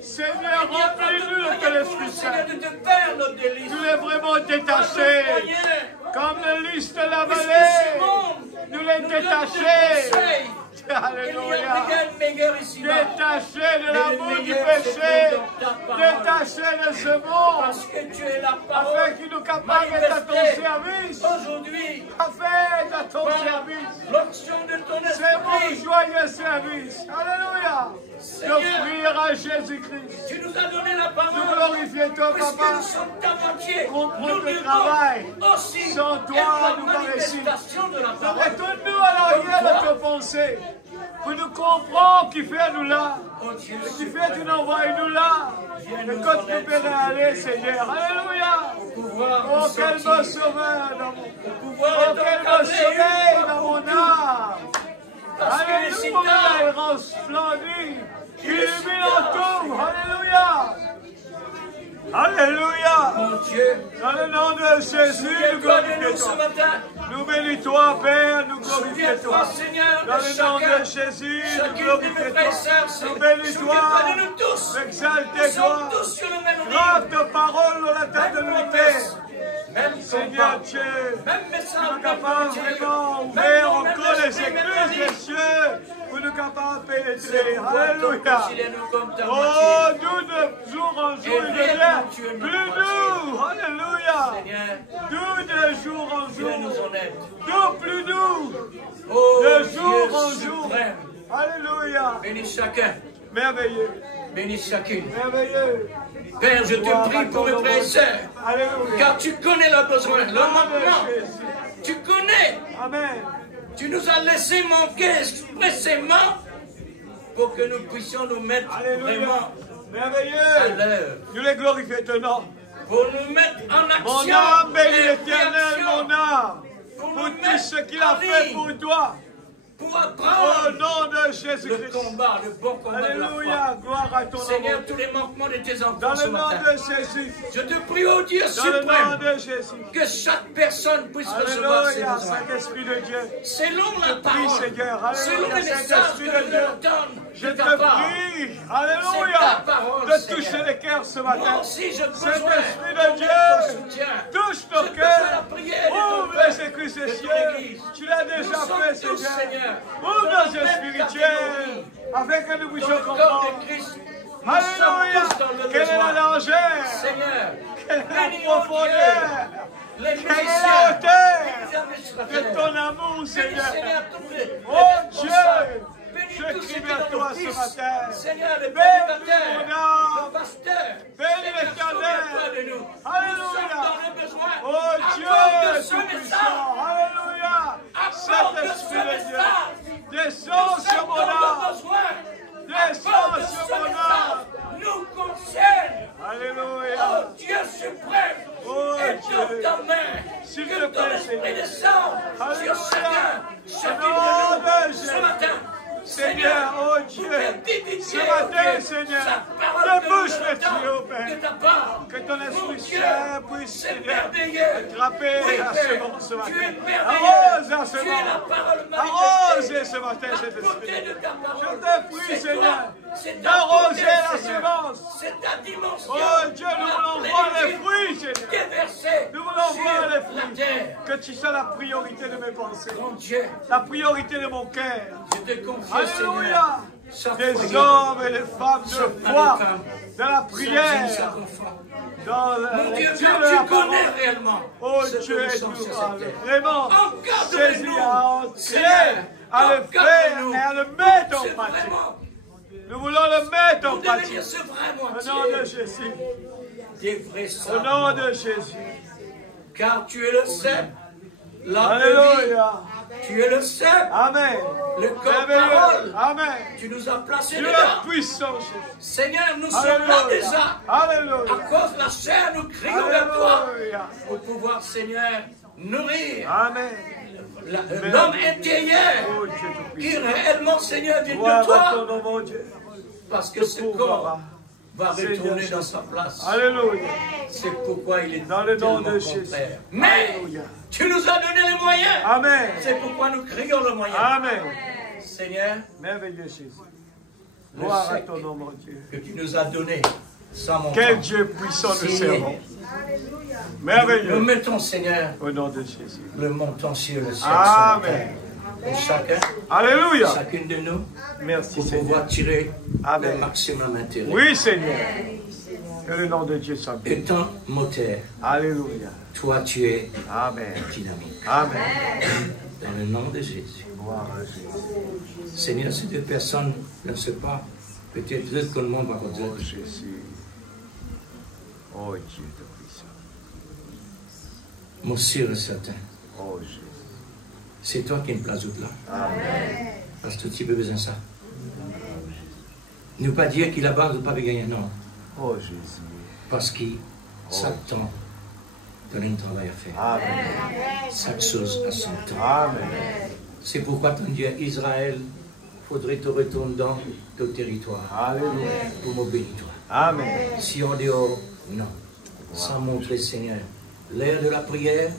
Seigneur, il n'y a pas de remplis-nous moyen de pour l'Esprit nous, Seigneur, Saint. de te faire nos délices. Nous les vraiment Pas de détachés. moyen. Comme le lys de la Puisque ce vallée. monde Nous les nous donne des détachés. conseils. Il n'y a Alléluia. rien de meilleur ici-bas. Détachés de Mais l'amour le du meilleur, péché. c'est dans ta parole. Détachés de ce monde. Parce que tu es la Afin parole qu'il nous capable d'être à ton manifestée service. aujourd'hui Afin d'être à ton par service. l'onction de ton C'est mon esprit. joyeux service. Alléluia. Seigneur, D'offrir à Jésus-Christ. Tu nous as donné la Nous parole. glorifier toi, Puisque papa. nous sommes ta moitié, Comprends nous le devons travail. aussi Sans toi, être nous la pas réussi. manifestation de la parole. Retourne-nous à l'arrière de tes pensées. Pour nous comprendre qui fait nous là. Oh Dieu, Qui fait tu nous envoies nous là. Et quand tu peux aller, Seigneur. Alléluia. pouvoir Oh, nous quel sortir, beau sauveur dans mon pouvoir Oh, être quel beau encadré soleil une fois dans pour mon toutes. âme. Parce que les Alléluia, citadins, il rend splendide. Illumine en tout. Alléluia. Alléluia. mon Dieu, Dans le nom de Jésus, nous souviens-toi de nous glorifions ce toi. matin. Nous bénis-toi, Père, nous glorifions Souviens-toi, toi. Seigneur, Dans de le nom chacun, de Jésus, nous chacune de mes glorifions frères et toi. sœurs. Nous Souviens-toi bénis-toi. de nous tous. Nous Exaltez-toi. sommes tous sur le même Grave rythme. ta parole dans la table de Même l'unité. promesse, même Seigneur combat, Dieu, même nous message, sommes même capables évangile, vraiment même ouvrir nom, même encore les esprit, même écluses des avis. cieux pour nous capables de pénétrer. C'est pourquoi Alléluia. considère-nous comme ta Oh, moitié. nous de jour en jour, Et il devient réellement, tu es notre plus moitié. nous. Alléluia. Seigneur, Nous de jour en Dieu nous jour. en aide. Nous plus nous. Oh De Dieu jour en jour. suprême, Alléluia. bénis chacun, Merveilleux. bénis chacune. Merveilleux. Père, je te prie pour mes frères et sœurs, Alléluia. car tu connais leurs besoins, leurs Nom de manquements. Jésus. Tu connais. Amen. Tu nous as laissé manquer expressément pour que nous puissions nous mettre Alléluia. vraiment à Merveilleux. l'heure, Nous les glorifions ton nom. pour nous mettre en Mon action. âme bénit et l'éternel, réaction, mon âme. pour Pour nous tout mettre ce qu'il a en fait ligne, pour toi. pour Au apprendre nom de le Jésus-Christ. combat, le bon combat de la foi. Alléluia. Gloire à ton Seigneur, nom. tous les manquements de tes enfants Dans ce le nom matin. de Jésus. Je te prie, ô Dieu Dans le nom suprême, de Jésus. que chaque personne puisse recevoir ses Alléluia. besoins. Saint-Esprit de Dieu. Selon la prie, parole, Seigneur. Alléluia. selon les messages Saint-Esprit que de nous Dieu. entendons Je de te ta part. prie, C'est ta alléluia, parole, de Seigneur. toucher les cœurs ce Moi matin. aussi, j'ai besoin Saint-Esprit de de ton Dieu, soutien. touche J'ai nos besoin de cœurs. la prière de ton Ouvre peuple, les écluses des de ton cieux. Église. Tu l'as Nous déjà sommes fait, tous, Seigneur. Seigneur, Ouvre dans la nos yeux même spirituels, afin que nous dans puissions le corps comprendre. de Christ. Nous sommes Alléluia. tous dans le Quelle est la besoin. largeur? Seigneur, Quelle est la bénis, ô profondeur? Dieu, les Quelle est la musiciens, hauteur les de administrateurs. ton amour, Bénis, Seigneur? Seigneur, tous les Oh Dieu, responsables. Bénis je tous crie ceux qui vers sont toi nos ce fils. matin. Seigneur, le Bénis prédicateur, mon âme. le pasteur. Bénis Seigneur, l'Éternel. souviens-toi de nous. Alléluia. Nous sommes dans le besoin. Oh Dieu, Accorde ce tout-puissant, message. alléluia. Accorde Saint-Esprit ce de Dieu, message. descends Nous sur sommes mon dans le âme. besoin. Descends Accorde sur ce mon message. âme. Nous concerne. Alléluia. Oh Dieu suprême. Oh Et Dieu. dans ta main. S'il Que te ton plaît, esprit Seigneur. descende Alléluia. sur chacun, chacune Au nom de de nous Jésus. ce matin. Seigneur, oh Dieu, ce matin, Seigneur, débouche les tuyaux, Père. Que ton Esprit Saint puisse, Seigneur, attraper la semence ce matin. Arrose la semence. Arrose d'arroser ce matin cet esprit. Je te prie, Seigneur, d'arroser la semence. C'est ta dimension. Oh Dieu, nous voulons voir les fruits, Seigneur. Déversée Nous voulons voir sur les la fruits. terre. Que tu sois la priorité de mes pensées. Mon Dieu, La priorité de mon cœur. je te confie, Alléluia. Seigneur, Des hommes et des femmes de foi, de la prière, chaque enfant. dans Mon la Dieu, lecture car de la tu connais parole. réellement Oh ce Dieu, que nous sommes aide-nous sur à cette terre. vraiment Encadre-nous, saisir, à entrer, Seigneur, à le faire encadre-nous. et à le mettre C'est en pratique. vraiment Nous voulons le mettre en pour pratique. devenir ce vrai Au nom moitié de Jésus. des vrais Au nom saints. de Jésus. Car tu es le seul, l'homme de vie. Alléluia. Tu es le seul, Amen. le corps Merveilleux. parole. Amen. Tu nous as placés Dieu dedans. est puissant, Jésus. Seigneur, nous sommes là déjà. Alléluia. À cause de la chair, nous crions vers toi Alléluia. pour pouvoir, Seigneur, nourrir Amen. l'homme intérieur Oh Dieu qui Tout-Puissant. réellement, Seigneur, vient Gloire de à ton toi. nom, mon Dieu. Parce que ce corps va retourner Seigneur dans sa place. Alléluia. C'est pourquoi il est Dans le nom tellement de Jésus. contraire. Mais Alléluia. tu nous as donné les moyens. Amen. C'est pourquoi nous crions le moyen. Amen. Seigneur, Merveilleux Jésus. Gloire à ton nom, mon Dieu. que tu nous as donné sans mon Quel temps. Dieu puissant nous Signé. servons. Nous Merveilleux. mettons, Seigneur, Au nom de Jésus. le montant sur le ciel. Amen. Pour chacun, Alléluia. chacune de nous, Merci pour Seigneur. pouvoir tirer Amen. le maximum d'intérêt. Oui Seigneur. Que le nom de Dieu soit béni. Étant moteur, Alléluia. toi tu es Amen. dynamique. Amen. Dans le nom de Jésus. Gloire à Jésus. Seigneur, si deux personnes ne savent pas, peut-être que le monde va Oh dire. Jésus. Oh Dieu de puissant. Mon sûr et certain, Oh Jésus. c'est toi qui es une place là. Amen. Parce que tu as besoin de ça. Ne pas dire qu'il a pas de pas gagner, non. Oh Jésus. Parce qu'il s'attend donne un travail à faire. Amen. Chaque chose à son temps. Amen. C'est pourquoi ton Dieu Israël, faudrait te retourner dans ton territoire Alléluia. pour m'obéir toi. Amen. Si en dehors, non. Sans montrer Seigneur. L'ère de la prière,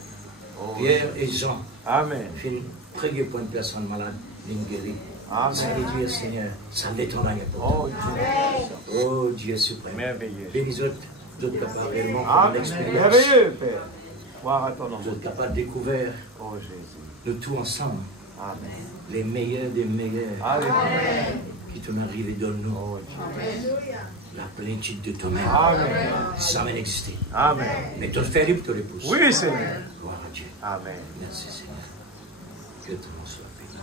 Oh, Pierre et Jean, Amen. fin prier pour une personne malade, une guérie. Ça Amen. veut dire Seigneur, ça l'étonne pour Oh Dieu. Oh Dieu suprême. Merveilleux. Bénis autres, vous êtes capables réellement de faire Amen. l'expérience. Merveilleux, Père. Gloire à ton nom. Vous êtes capables de découvrir, Oh Jésus. nous tous ensemble, Amen. les meilleurs des meilleurs Alléluia. qui t'ont arrivé dans nous. Oh Dieu. La plénitude de toi-même. Amen. Jamais n'existé. Amen. Mais tu le fais libre, tu le pousses. Oui, Seigneur. Gloire à Dieu. Amen. Merci Seigneur. Que ton nom soit béni.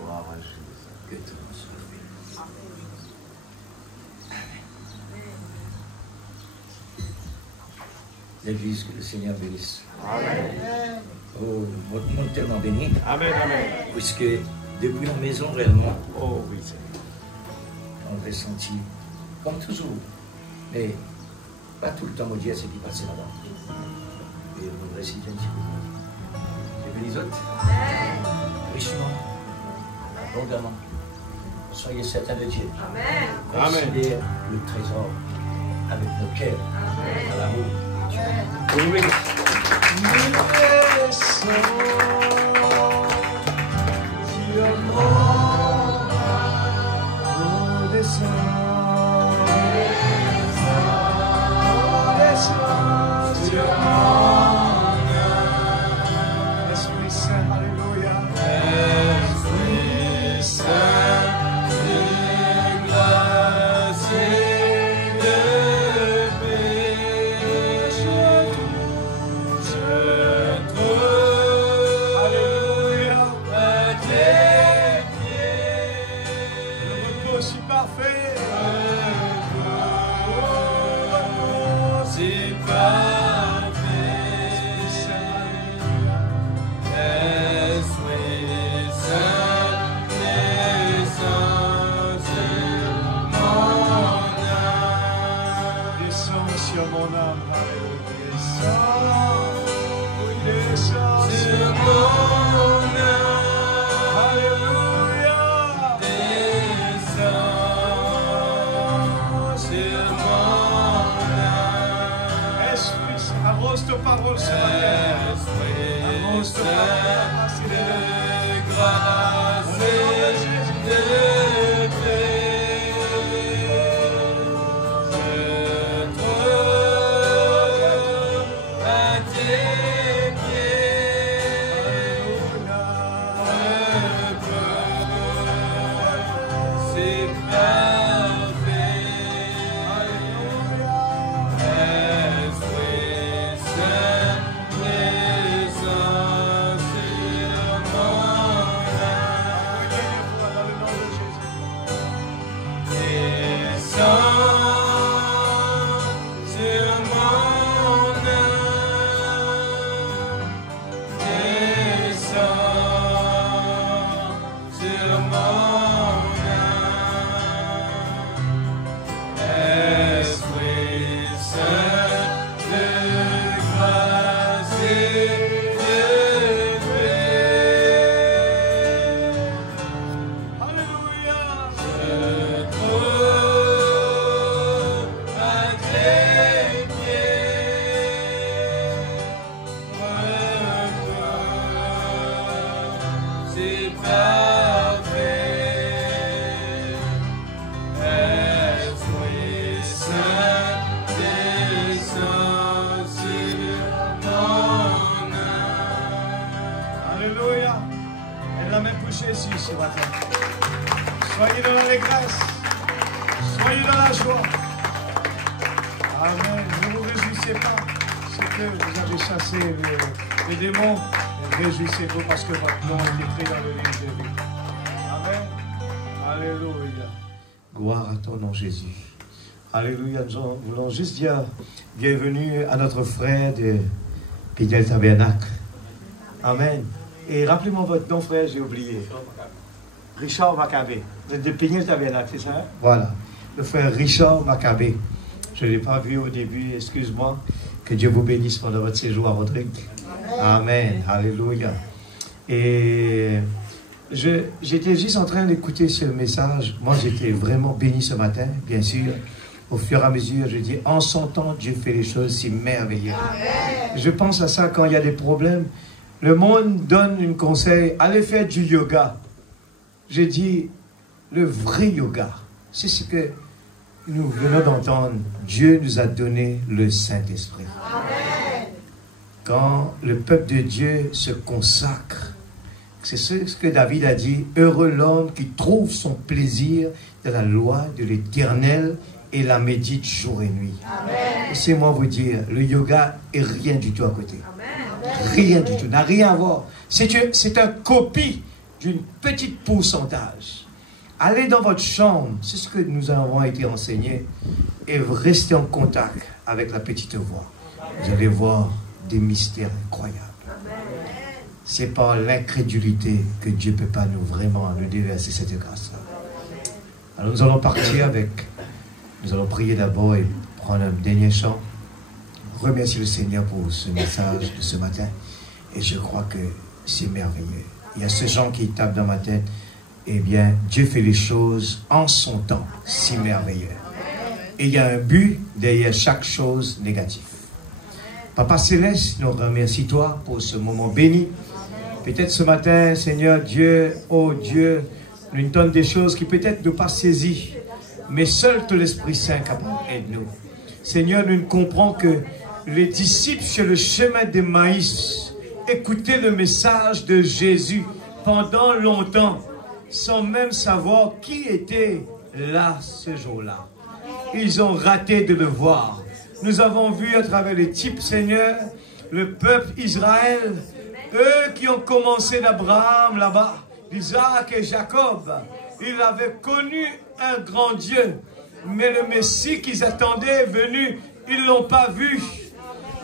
Gloire à Jésus. Que ton nom soit béni. Amen. L'église, que le Seigneur bénisse. Amen. Oh, votre monde tellement béni, Amen. Amen. puisque depuis la maison réellement, Oh oui, Seigneur. on avait senti, comme toujours, mais pas tout le temps, mon Dieu, ce qui passait là-bas. Et on va réciter un petit peu. Et bénis autres, richement, abondamment. Soyez certains de Dieu. Amen. Considère le trésor avec nos cœurs, à l'amour de Dieu. Que vous bénisse. Esprit Saint, alléluia. Alléluia. Le repos si parfait. Esprit Saint, descends sur mon âme. Alléluia. Descends. Oui, descends sur mon âme. Alléluia. c'est parfait. Esprit Saint, descends sur mon âme. Descends sur mon âme. Descends sur mon âme. Esprit Saint de grâce et de paix. Alléluia. Je trouve à tes pieds repos, c'est parfait. Esprit Saint, descends sur mon âme. Alléluia. Elle l'a même couché ici ce matin. Soyez dans l'allégresse. Soyez dans la joie. Amen. Ne vous réjouissez pas. C'est que vous avez chassé les démons. Réjouissez-vous parce que votre nom est écrit dans le livre de vie. Amen. Alléluia. Gloire à ton nom, Jésus. Alléluia. Nous voulons juste dire bienvenue à notre frère de Péniel Tabernacle. Amen. Et rappelez-moi votre nom, frère, j'ai oublié. Richard Maccabé. Vous êtes de Péniel Tabernacle, c'est ça? Voilà. Le frère Richard Maccabé. Je ne l'ai pas vu au début, excuse-moi. Que Dieu vous bénisse pendant votre séjour à Rodrigue. Amen. Alléluia. Et j'étais juste en train d'écouter ce message. Moi, j'étais vraiment béni ce matin, bien sûr. Au fur et à mesure, je dis, en son temps, Dieu fait les choses si merveilleuses. Je pense à ça quand il y a des problèmes. Le monde donne un conseil, allez faire du yoga. Je dis, le vrai yoga, c'est ce que nous venons d'entendre. Dieu nous a donné le Saint-Esprit. Quand le peuple de Dieu se consacre, c'est ce que David a dit, heureux l'homme qui trouve son plaisir dans la loi de l'Éternel et la médite jour et nuit. Laissez-moi vous dire, le yoga est rien du tout à côté. Rien du tout, n'a rien à voir. C'est une copie d'une petite pourcentage. Allez dans votre chambre, c'est ce que nous avons été enseignés, et restez en contact avec la petite voix. Vous allez voir des mystères incroyables. C'est par l'incrédulité que Dieu ne peut pas vraiment nous déverser cette grâce-là. Alors nous allons partir nous allons prier d'abord et prendre un dernier chant. Remercier le Seigneur pour ce message de ce matin. Et je crois que c'est merveilleux. Il y a ce chant qui tape dans ma tête. Eh bien, Dieu fait les choses en son temps, si merveilleux. Et il y a un but derrière chaque chose négative. Papa Céleste, nous remercions toi pour ce moment béni. Peut-être ce matin, Seigneur Dieu, oh Dieu, une tonne de choses qui peut-être ne pas saisies, mais seul ton Esprit Saint capable aide-nous. Seigneur, nous comprenons que les disciples sur le chemin de Maïs écoutaient le message de Jésus pendant longtemps, sans même savoir qui était là ce jour-là. Ils ont raté de le voir. Nous avons vu à travers les types, Seigneur, le peuple Israël, eux qui ont commencé d'Abraham là-bas, d'Isaac et Jacob. Ils avaient connu un grand Dieu, mais le Messie qu'ils attendaient est venu, ils ne l'ont pas vu.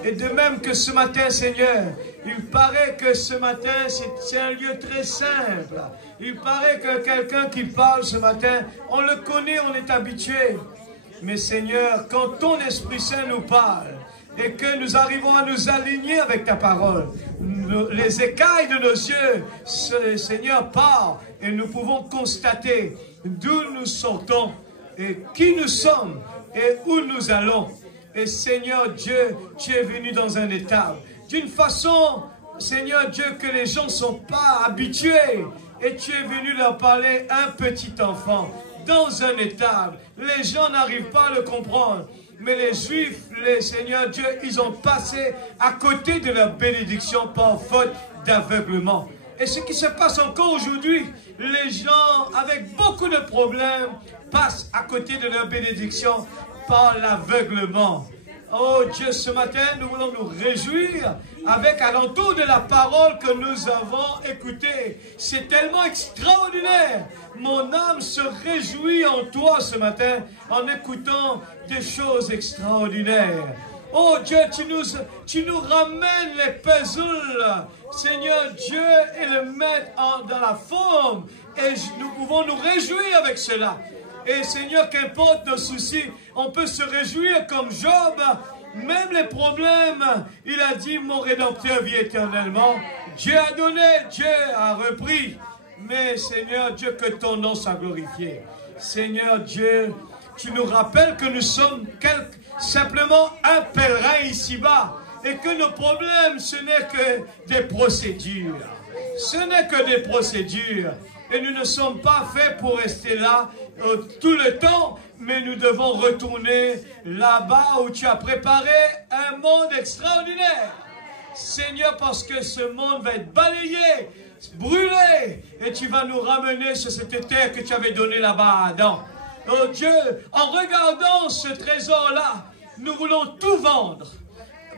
Et de même que ce matin, Seigneur, il paraît que ce matin, c'est un lieu très simple. Il paraît que quelqu'un qui parle ce matin, on le connaît, on est habitué. Mais Seigneur, quand ton Esprit Saint nous parle et que nous arrivons à nous aligner avec ta parole, les écailles de nos yeux, Seigneur, parlent et nous pouvons constater d'où nous sortons et qui nous sommes et où nous allons. Et Seigneur Dieu, tu es venu dans un état, d'une façon, Seigneur Dieu, que les gens ne sont pas habitués. Et tu es venu leur parler un petit enfant dans un étable. Les gens n'arrivent pas à le comprendre. Mais les Juifs, les Seigneur Dieu, ils ont passé à côté de leur bénédiction par faute d'aveuglement. Et ce qui se passe encore aujourd'hui, les gens avec beaucoup beaucoup de problèmes passent à côté de leur bénédiction par l'aveuglement. Oh Dieu, ce matin, nous voulons nous réjouir avec alentour de la parole que nous avons écoutée. C'est tellement extraordinaire. Mon âme se réjouit en toi ce matin en écoutant des choses extraordinaires. Oh Dieu, tu nous ramènes les puzzles, Seigneur Dieu, et le mettre dans la forme. Et nous pouvons nous réjouir avec cela. Et Seigneur, qu'importe nos soucis, on peut se réjouir comme Job. Même les problèmes, il a dit, mon Rédempteur vit éternellement. Dieu a donné, Dieu a repris. Mais Seigneur Dieu, que ton nom soit glorifié. Seigneur Dieu, tu nous rappelles que nous sommes simplement un pèlerin ici-bas. Et que nos problèmes, ce n'est que des procédures. Ce n'est que des procédures. Et nous ne sommes pas faits pour rester là tout le temps, mais nous devons retourner là-bas où tu as préparé un monde extraordinaire. Seigneur, parce que ce monde va être balayé, brûlé, et tu vas nous ramener sur cette terre que tu avais donnée là-bas à Adam. Oh Dieu, en regardant ce trésor-là, nous voulons tout vendre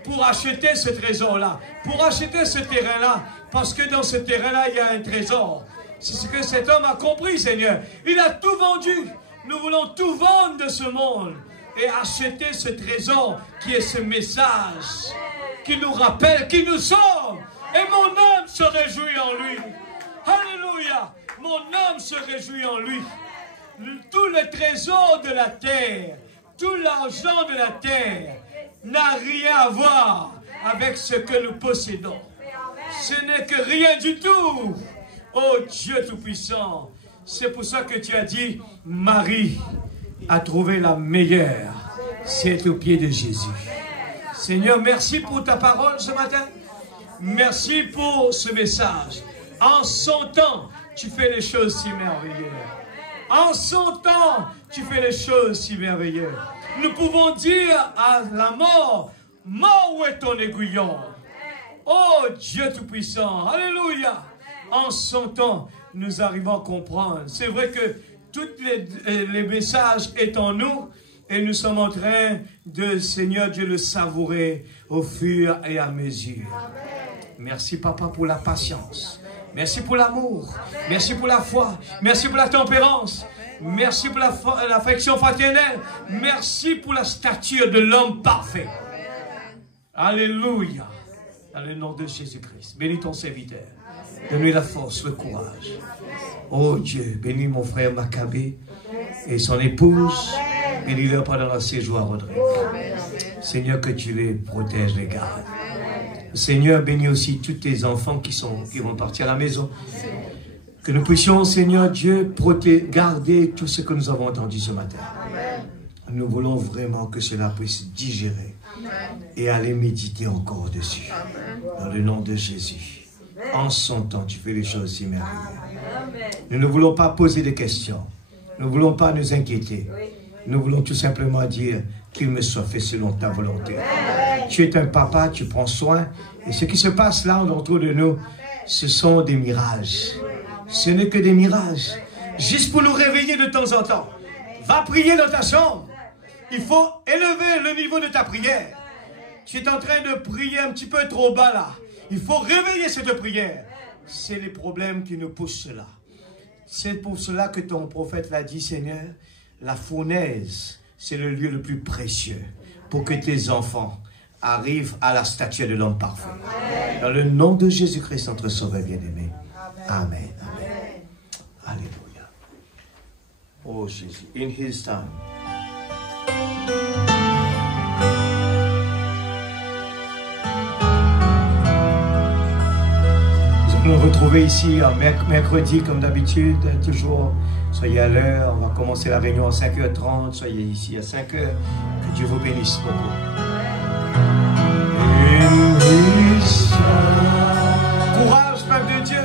pour acheter ce trésor-là, pour acheter ce terrain-là, parce que dans ce terrain-là, il y a un trésor. C'est ce que cet homme a compris, Seigneur. Il a tout vendu. Nous voulons tout vendre de ce monde et acheter ce trésor qui est ce message qui nous rappelle qui nous sommes. Et mon âme se réjouit en lui. Alléluia. Mon âme se réjouit en lui. Tout le trésor de la terre, tout l'argent de la terre n'a rien à voir avec ce que nous possédons. Ce n'est que rien du tout. Oh Dieu Tout-Puissant, c'est pour ça que tu as dit, Marie a trouvé la meilleure, c'est au pied de Jésus. Seigneur, merci pour ta parole ce matin. Merci pour ce message. En son temps, tu fais les choses si merveilleuses. En son temps, tu fais les choses si merveilleuses. Nous pouvons dire à la mort, mort, où est ton aiguillon? Oh Dieu Tout-Puissant, alléluia. En son temps, nous arrivons à comprendre. C'est vrai que tous les messages sont en nous et nous sommes en train de, Seigneur Dieu, le savourer au fur et à mesure. Merci, Papa, pour la patience. Merci pour l'amour. Merci pour la foi. Merci pour la tempérance. Merci pour l'affection fraternelle. Merci pour la stature de l'homme parfait. Alléluia. Dans le nom de Jésus-Christ. Bénis ton serviteur. Donne-lui la force, le courage. Oh Dieu, bénis mon frère Maccabée et son épouse. Bénis-leur pendant leur séjour à Rodrigue. Seigneur, que tu les protèges, les gardes. Seigneur, bénis aussi tous tes enfants qui vont partir à la maison. Que nous puissions, Seigneur Dieu, garder tout ce que nous avons entendu ce matin. Nous voulons vraiment que cela puisse digérer et aller méditer encore dessus. Dans le nom de Jésus. En son temps, tu fais les choses si merveilleuses. Nous ne voulons pas poser des questions. Nous ne voulons pas nous inquiéter. Nous voulons tout simplement dire qu'il me soit fait selon ta volonté. Tu es un papa, tu prends soin. Et ce qui se passe là autour de nous, ce sont des mirages. Ce n'est que des mirages. Juste pour nous réveiller de temps en temps. Va prier dans ta chambre. Il faut élever le niveau de ta prière. Tu es en train de prier un petit peu trop bas là. Il faut réveiller cette prière. C'est les problèmes qui nous poussent là. C'est pour cela que ton prophète l'a dit, Seigneur, la fournaise, c'est le lieu le plus précieux pour que tes enfants arrivent à la stature de l'homme parfait. Dans le nom de Jésus-Christ, notre Sauveur bien-aimé. Amen. Amen. Alléluia. Oh Jésus, in His time. Nous retrouver ici mercredi comme d'habitude, toujours. Soyez à l'heure, on va commencer la réunion à 5h30, soyez ici à 5h. Que Dieu vous bénisse beaucoup. Courage, peuple de Dieu.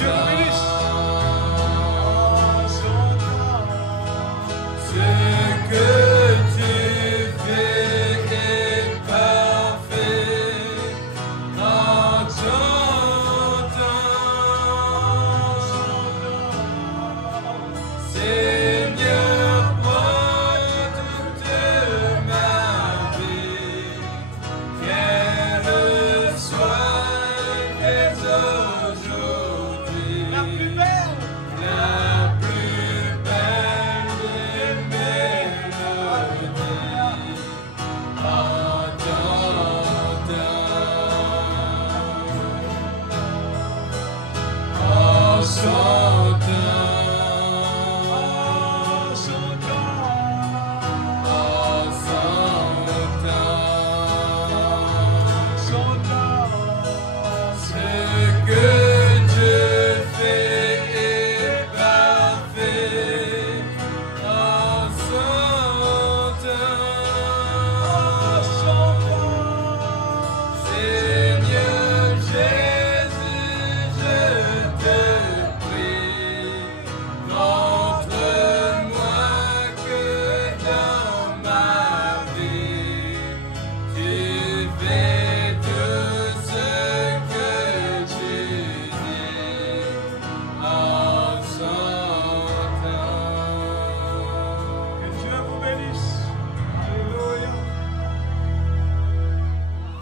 Dieu vous bénisse.